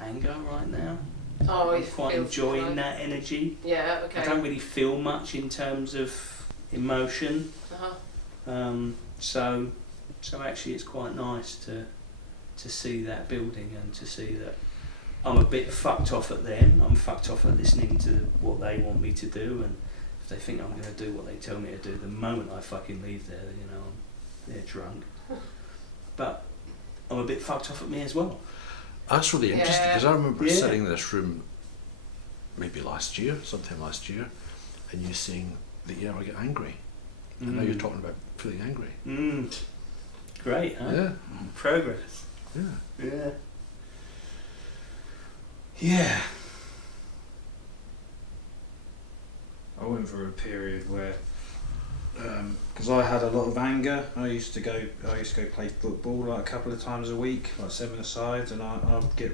anger right now. Oh, I'm you quite feel enjoying like- that energy. Yeah, okay. I don't really feel much in terms of emotion. Uh-huh. So actually it's quite nice to see that building and to see that I'm a bit fucked off at them. I'm fucked off at listening to what they want me to do, and if they think I'm going to do what they tell me to do, the moment I fucking leave there, you know, they're drunk. But I'm a bit fucked off at me as well. That's really interesting because I remember Yeah. sitting in this room maybe sometime last year, and you saying that you never get angry. And now you're talking about feeling angry. Great, huh? Yeah. Progress. Yeah. Yeah. Yeah. I went through a period where, because I had a lot of anger, I used to go play football like a couple of times a week, like 7-a-sides, and I'd get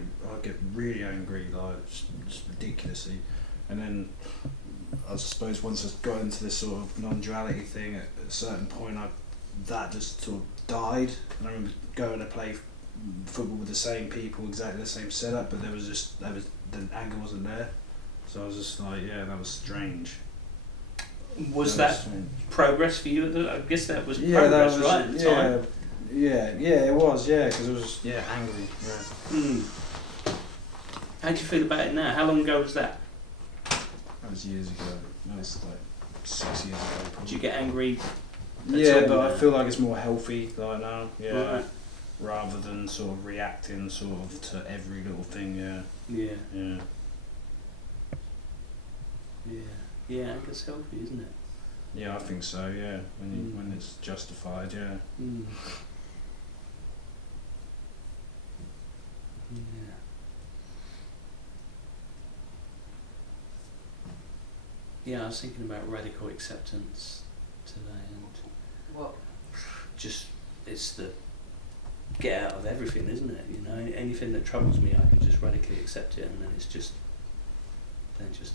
really angry, like just ridiculously, and then I suppose once I got into this sort of non-duality thing, at a certain point, that just sort of died, and I remember going to play football with the same people, exactly the same setup, but the anger wasn't there, so I was just like, yeah, that was strange. Was that progress for you? I guess that was Yeah, progress, that was, right, at the time? Yeah, it was, because it was, angry, How do you feel about it now? How long ago was that? That was years ago, that was like 6 years ago probably. Did you get angry? Yeah, all but I now? feel like it's more healthy like now, Right. rather than sort of reacting sort of to every little thing, Yeah. yeah. Yeah, anger's healthy, isn't it? Yeah, I think so, yeah, when it's justified, yeah. Yeah. Yeah, I was thinking about radical acceptance today, and What? just it's the get out of everything, isn't it? You know, anything that troubles me, I can just radically accept it, and then it just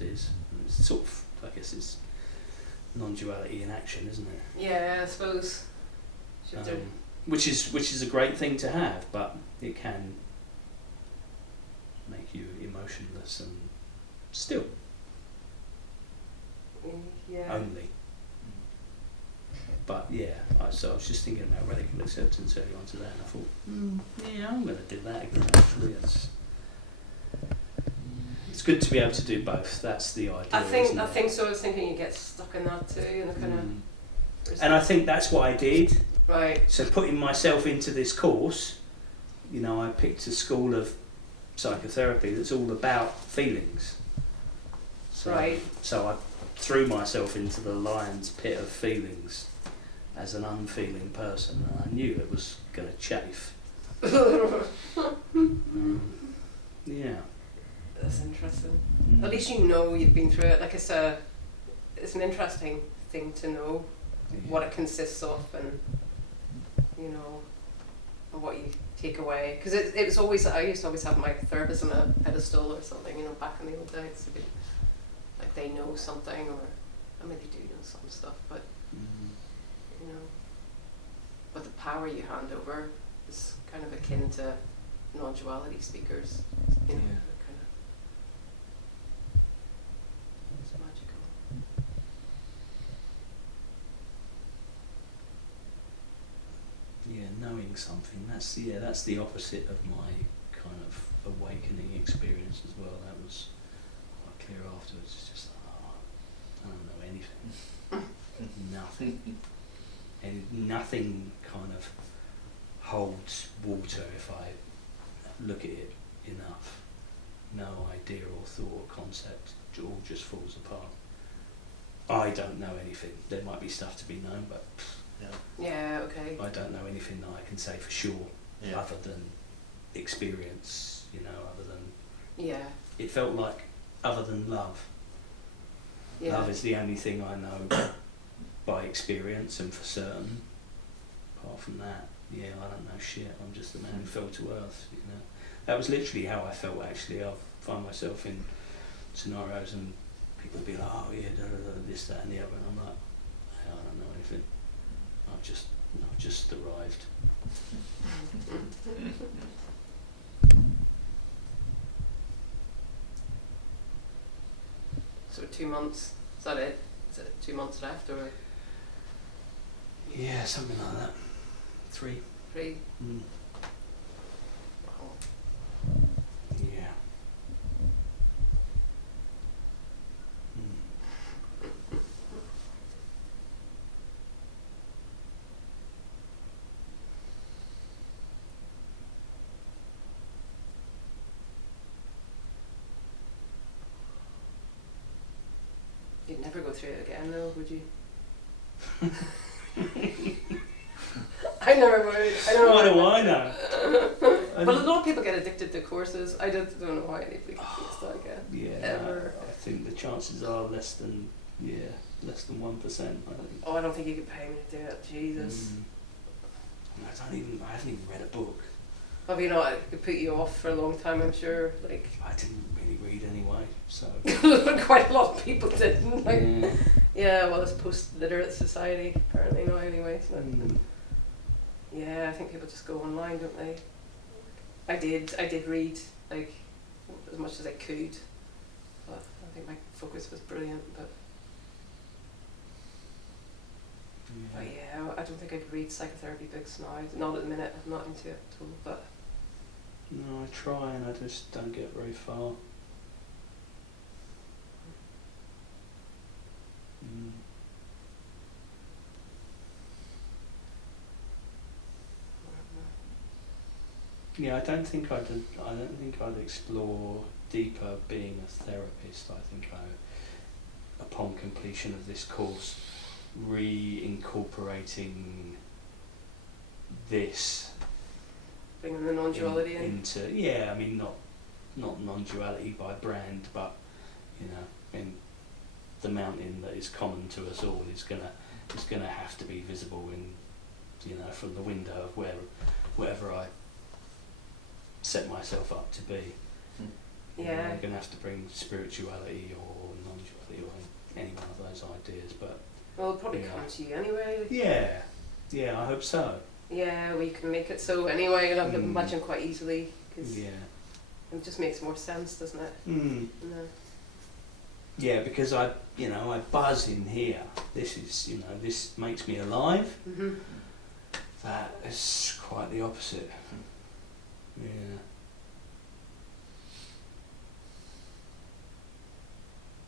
is. And it's sort of, I guess, it's non-duality in action, isn't it? Yeah, I suppose. Should do. Which is a great thing to have, but it can make you're emotionless and still Yeah. only. But yeah, so I was just thinking about radical acceptance earlier on today, and I thought, yeah, I'm going to do that again. Actually, it's good to be able to do both. That's the idea. I think isn't it? so. I was thinking you get stuck in that too, and the kind of. And I think that's what I did. Right. So putting myself into this course, you know, I picked a school of psychotherapy that's all about feelings. So, Right. So I threw myself into the lion's pit of feelings as an unfeeling person, and I knew it was going to chafe. Yeah. That's interesting. Mm. At least you know you've been through it. Like it's an interesting thing to know what it consists of, and you know, and what you take away. Because it was always, I used to always have my therapist on a pedestal or something. You know, back in the old days, like they know something, or I mean they do know some stuff, but you know, but the power you hand over is kind of akin to non-duality speakers. You know, Yeah. kind of. It's magical. Yeah, knowing something. That's the opposite of my kind of awakening experience as well. That was quite clear afterwards. It's just I don't know anything. Nothing. And nothing kind of holds water if I look at it enough. No idea or thought or concept. It all just falls apart. I don't know anything. There might be stuff to be known, but Yeah. Okay. I don't know anything that I can say for sure, Yeah. other than experience, you know, other than, Yeah. it felt like, other than love. Yeah. Love is the only thing I know by experience and for certain. Apart from that, yeah, I don't know shit. I'm just a man who fell to earth, you know. That was literally how I felt actually. I find myself in scenarios and people would be like, oh yeah, this, that and the other, and I'm like, hey, I don't know anything. I've just arrived. So 2 months. Is that it? Is it 2 months left or Yeah, something like that. 3. 3? Mm. Wow. Yeah. Mm. You'd never go through it again, though, would you? I never would. I don't know. What do I know? Well, a lot of people get addicted to courses. I just don't know why anybody gets that again. Yeah, Ever. I think the chances are less than 1%. I think. Oh, I don't think you could pay me to do it. Jesus. I haven't even read a book. Well, you know, it could put you off for a long time, I'm sure. Like, I didn't really read anyway, so. quite a lot of people didn't. Like, Yeah. yeah, well, it's post-literate society, apparently, now anyway. So Mm. yeah, I think people just go online, don't they? I did read, like, as much as I could. But I think my focus was brilliant, but yeah, I don't think I'd read psychotherapy books now. Not at the minute, I'm not into it at all, but No, I try and I just don't get very far. Mm. Yeah, I don't think I'd explore deeper being a therapist. I think upon completion of this course, reincorporating this bringing the non-duality in. into, yeah, I mean not non-duality by brand, but you know, in the mountain that is common to us all is gonna have to be visible in, you know, from the window of wherever I set myself up to be. You know, Yeah. I'm gonna have to bring spirituality or non-duality or any one of those ideas, but Well, it'll probably Yeah. come to you anyway. Like, yeah, I hope so. yeah, well, you can make it so anyway, and I would Mm. imagine quite easily. Cause, Yeah. It just makes more sense, doesn't it? Mm. No. Yeah, because I buzz in here. This is, this makes me alive. Mhm. That is quite the opposite. Yeah.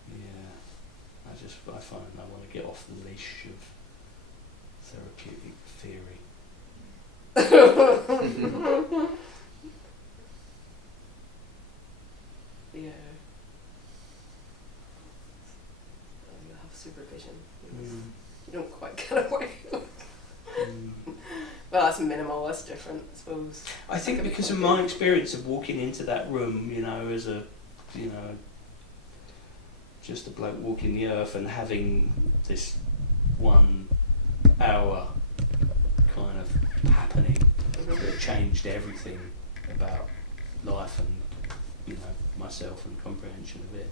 Yeah. I find I want to get off the leash of therapeutic theory. Yeah. You'll have supervision. You don't quite get away. Well, that's minimal, that's different, I suppose. I think That could be because of quite my experience of walking into that room, as a, just a bloke walking the earth and having this 1 hour kind of happening good. that changed everything about life and, myself and comprehension of it.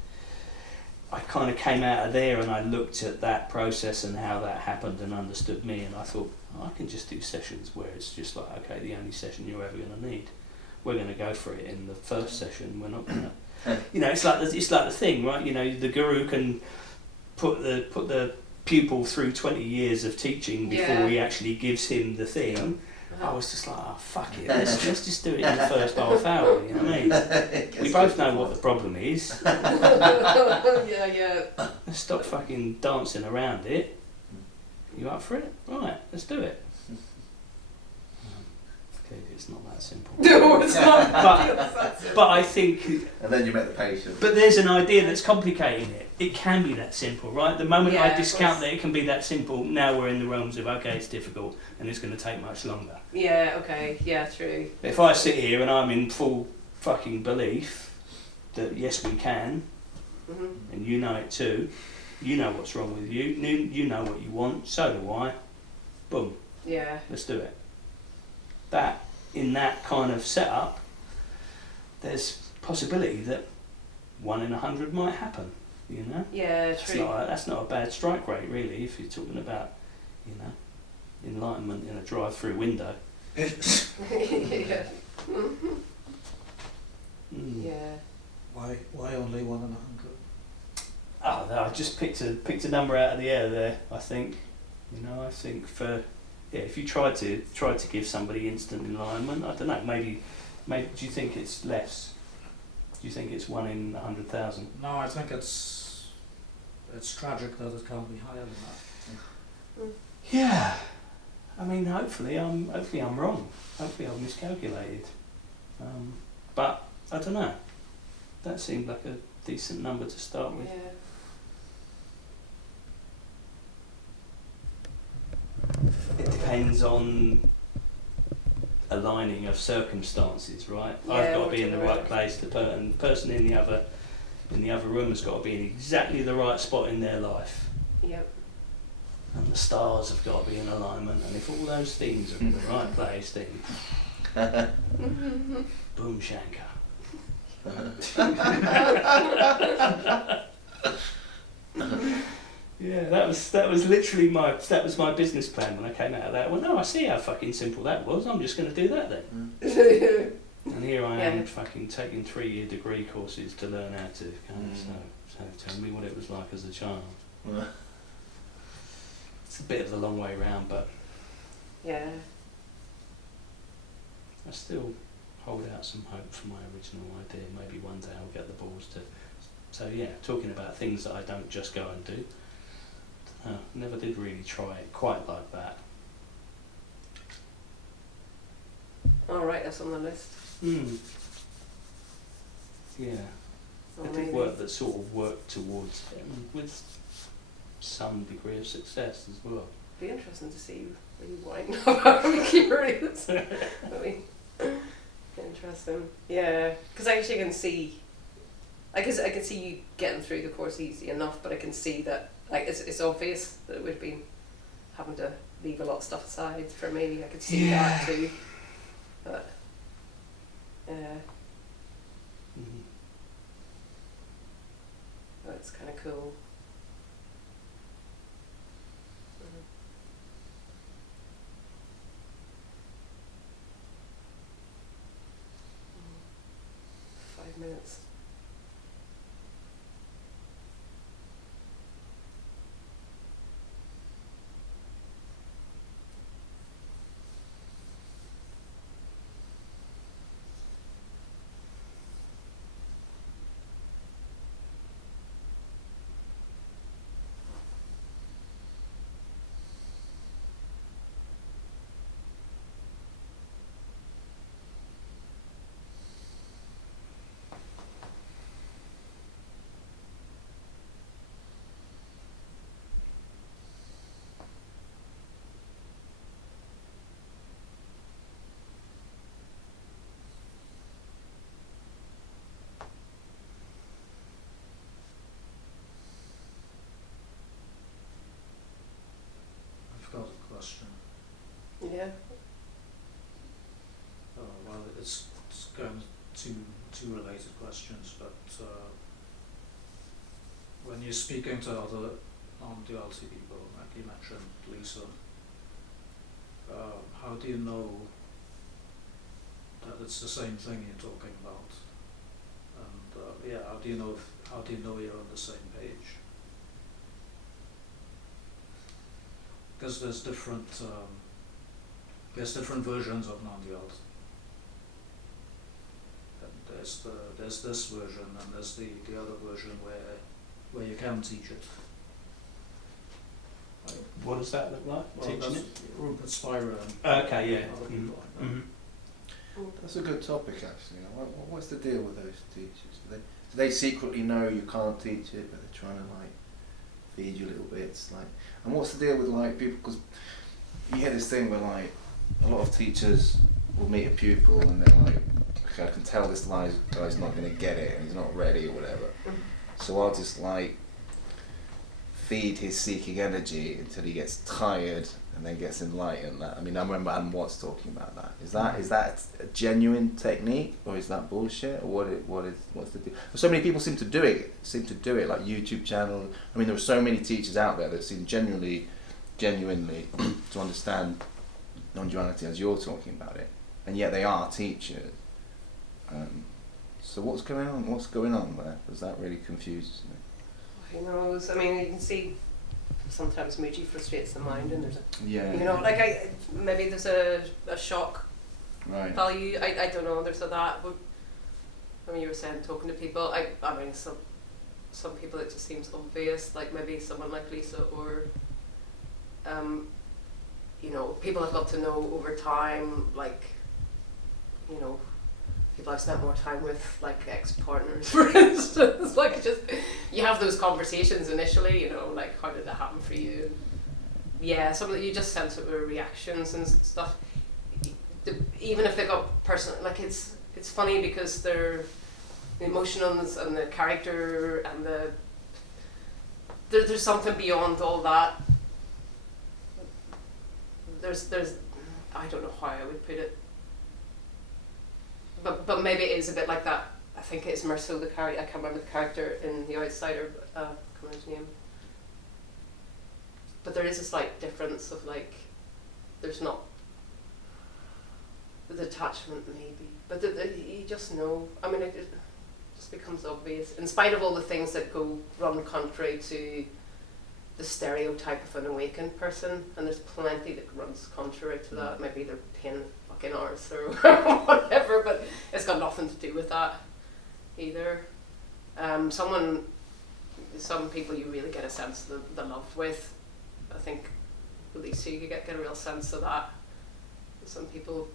I kind of came out of there and I looked at that process and how that happened and understood me, and I thought, I can just do sessions where it's just like, okay, the only session you're ever going to need, we're going to go for it in the first session. We're not going to, it's like the thing, right? The guru can put the pupil through 20 years of teaching before he actually gives him the thing. I was just like, oh, fuck it, let's just do it in the first half hour, you know what I mean? We both know what the problem is. Yeah. Let's stop fucking dancing around it. You up for it? Right, let's do it. Clearly it's not that simple. No, it's not. But I think... And then you met the patient. But there's an idea that's complicating it. It can be that simple, right? The moment Yeah, I of discount course. that it can be that simple, now we're in the realms of, okay, it's difficult and it's going to take much longer. Yeah, okay, yeah, true. If I sit here and I'm in full fucking belief that yes we can, Mhm. and you know it too, you know what's wrong with you, you know what you want, so do I, boom, Yeah. let's do it. That, in that kind of setup, there's possibility that 1 in 100 might happen, Yeah, That's true. that's not a bad strike rate really, if you're talking about, enlightenment in a drive-through window. Yeah. Mm. Yeah. Why only 1 in 100? Oh, no, I just picked a number out of the air there. I think, I think if you try to give somebody instant enlightenment, I don't know. Maybe do you think it's less? Do you think it's 1 in 100,000? No, I think it's tragic that it can't be higher than that. Yeah. I mean, hopefully I'm wrong. Hopefully I've miscalculated. But I don't know. That seemed like a decent number to start with. Yeah. It depends on aligning of circumstances, right? Yeah, I've got to we're be in the talking right about- place. The person in the other room has got to be in exactly the right spot in their life, Yep. and the stars have got to be in alignment. And if all those things are in the right place, then boom shanka. Yeah, that was literally my business plan when I came out of that. Well, no, I see how fucking simple that was. I'm just going to do that then. And here I am, Yeah. fucking taking 3-year degree courses to learn how to. So tell me what it was like as a child. It's a bit of the long way round, but Yeah. I still hold out some hope for my original idea. Maybe one day I'll get the balls to. So yeah, talking about things that I don't just go and do. Never did really try it quite like that. Alright, that's on the list. Yeah. Or I did maybe- work that sort of worked towards it, and with some degree of success as well. Be interesting to see where you wind up. I'm curious. I mean, interesting. Yeah, because I actually can see. I can see you getting through the course easy enough, but I can see that it's obvious that it would be having to leave a lot of stuff aside for me. I could see that too. But that's kind of cool. going to two related questions, but when you're speaking to other non-duality people, like you mentioned Lisa, how do you know that it's the same thing you're talking about? And yeah, how do you know you're on the same page? Because there's different versions of non-duality. And there's this version, and there's the other version where you can teach it. Like, What does that look like? well, Teaching that's it? Rupert Spira Okay, yeah. other people like that. That's a good topic, actually. What's the deal with those teachers? Do they secretly know you can't teach it, but they're trying to like feed you little bits? Like, and what's the deal with like people? Because you hear this thing where like a lot of teachers will meet a pupil and they're like, okay, I can tell this guy's not going to get it and he's not ready or whatever. So I'll just like feed his seeking energy until he gets tired and then gets enlightened. I mean, I remember Adam Watts talking about that. Is that a genuine technique, or is that bullshit, or what's the deal? So many people seem to do it, like YouTube channel. I mean, there are so many teachers out there that seem genuinely to understand non-duality as you're talking about it, and yet they are teachers. So what's going on? What's going on there? Because that really confuses me. Who knows? I mean, you can see sometimes Muji frustrates the mind, and there's a, Yeah. you know, like maybe there's a shock Right. value. I don't know. There's a that. But, I mean, you were saying talking to people. I mean, some people it just seems obvious. Like maybe someone like Lisa, or you know, people I've got to know over time. Like, you know, people I've spent more time with, like ex-partners, for instance. Like, just you have those conversations initially, you know, like how did that happen for you? Yeah, some of you just sense it with reactions and stuff. Even if they got personal, like it's funny because they're the emotions and the character and there's something beyond all that. There's I don't know how I would put it. But maybe it is a bit like that. I think it's Merceau, the character. I can't remember the character in The Outsider. But, can't remember his name. But there is a slight difference of like, there's not the detachment maybe, but you just know. I mean, it just becomes obvious in spite of all the things that run contrary to the stereotype of an awakened person, and there's plenty that runs contrary to that. Maybe they're paying fucking arse or whatever, but it's got nothing to do with that either. Some people you really get a sense of the love with. I think with Lisa you get a real sense of that. Some people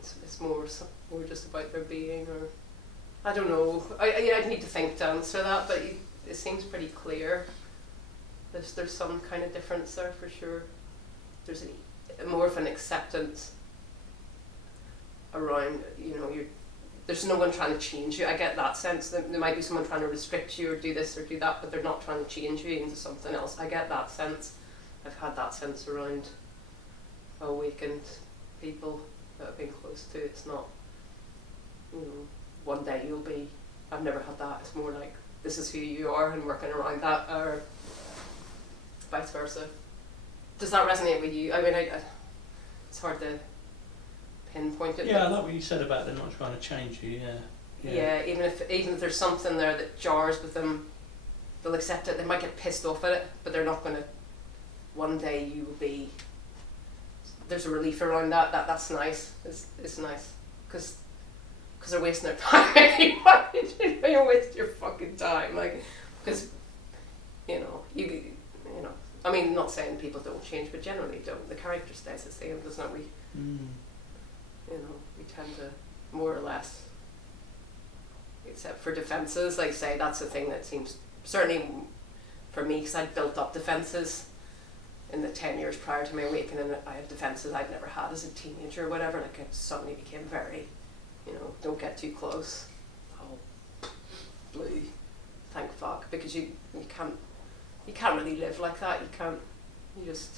it's more just about their being, or I don't know. I'd need to think to answer that, but it seems pretty clear. There's some kind of difference there for sure. There's more of an acceptance around, you know, there's no one trying to change you. I get that sense. There might be someone trying to restrict you or do this or do that, but they're not trying to change you into something else. I get that sense. I've had that sense around awakened people that I've been close to. It's not, you know, one day you'll be, I've never had that. It's more like, this is who you are and working around that, or vice versa. Does that resonate with you? I mean, it's hard to pinpoint it. Yeah, I like what you said about they're not trying to change you. Yeah, even if there's something there that jars with them, they'll accept it. They might get pissed off at it, but they're not going to. One day you will be. There's a relief around that. That's nice. It's nice because they're wasting their time anyway. You're wasting your fucking time, like, because you know. I mean, not saying people don't change, but generally don't. The character stays the same, doesn't we? You know, we tend to more or less, except for defenses. Like, say that's the thing that seems certainly for me, because I'd built up defenses in the 10 years prior to my awakening. I had defenses I'd never had as a teenager or whatever. Like, I suddenly became very, you know, don't get too close. Oh, blue. Thank fuck, because you can't really live like that. You just,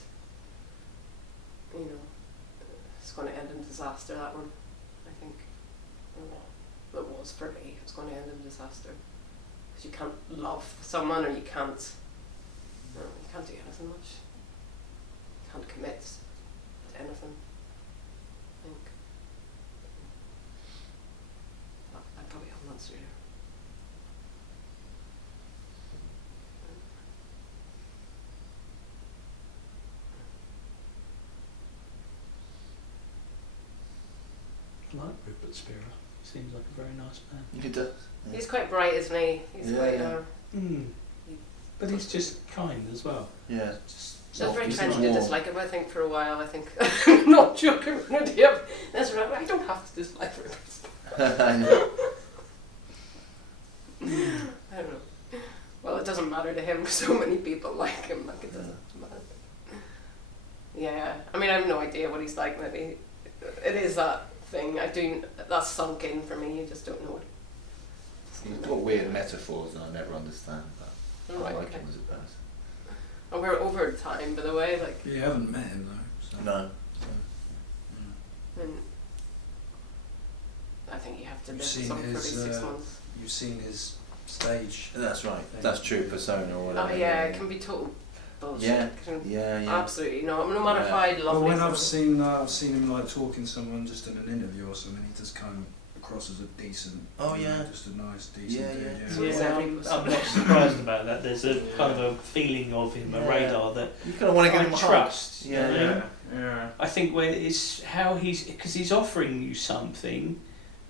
you know, it's going to end in disaster, that one, I think. that was for me. It was going to end in disaster. Because you can't love someone, or you can't do anything much. You can't commit to anything, I think. I probably have an answer here. I like Rupert Spira. Seems like a very nice man. He does. He's quite bright, isn't he? He's Yeah, quite, yeah. But he's just kind as well. Yeah. I was very He's trendy to warm. dislike him, I think, for a while. I think, I'm not joking, that's right, I don't have to dislike him. I know. I don't know. Well, it doesn't matter to him, so many people like him, like it doesn't matter. Yeah, I mean, I have no idea what he's like, maybe. It is that thing, that's sunk in for me, you just don't know it. He's got weird metaphors that I never understand, but I Right, like okay. him as a person. And we're over time, by the way, like, You haven't met him though. So. No. and I think you have to You've live seen with someone for at his, least 6 months. You've seen his stage. That's right. That's true, persona or whatever. Oh yeah, it can be total bullshit. Yeah. It can- Yeah, yeah. Absolutely not. No matter how Yeah. lovely. But when someone- I've seen him like talking to someone just in an interview or something, he does come across as a decent. Oh, you know, yeah. just a nice, decent Yeah, dude. yeah. So is Yeah, every I'm person. not surprised about that. There's a Yeah. kind of a feeling of him, a Yeah. radar that You kind of want to get I him a hug. trust. Yeah, you know? yeah. Yeah. I think where it's how because he's offering you something,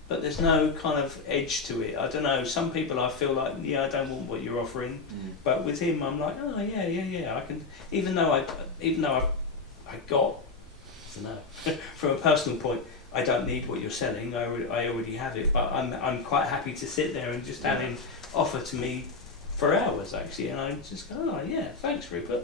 but there's no kind of edge to it. I don't know. Some people I feel like, yeah, I don't want what you're offering, but with him I'm like, oh yeah, I can. Even though I got, I don't know, from a personal point, I don't need what you're selling. I already have it, but I'm quite happy to sit there and just have him offer to me for hours actually, and I just go, oh yeah, thanks Rupert.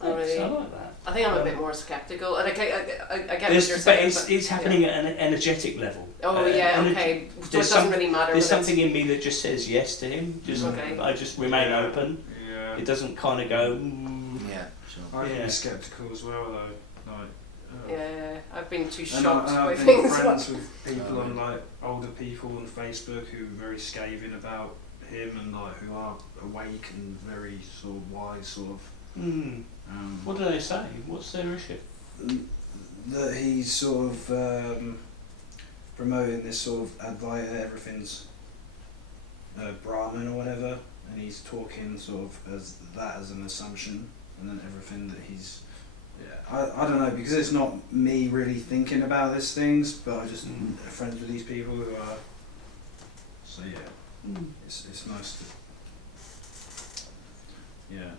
Oh, Thanks, really? I like that. I think I'm a bit more sceptical, and I get what There's- you're but saying. it's happening at an energetic level. Oh yeah, And okay. So it there's doesn't some- really matter. There's when it's- something in me that just says yes to him. Just Okay. I just remain open. Yeah. It doesn't kind of go. Yeah, sure. I can Yeah. be sceptical as well though. Like. Yeah, I've been too And shocked by I've been things. friends with people on like older people on Facebook who are very scathing about him and like who are awake and very sort of wise sort of. What do they say? What's their issue? That he's sort of promoting this sort of advice, everything's Brahmin or whatever, and he's talking sort of as that as an assumption, and then everything that he's. Yeah, I don't know, because it's not me really thinking about these things, but I just friends with these people who are. So yeah, it's nice to. Yeah.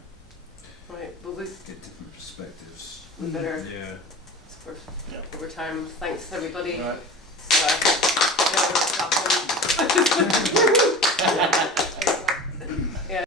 Right, well we Get different perspectives. better. Yeah. Over time. Thanks everybody. Right. Yeah, we're stopping.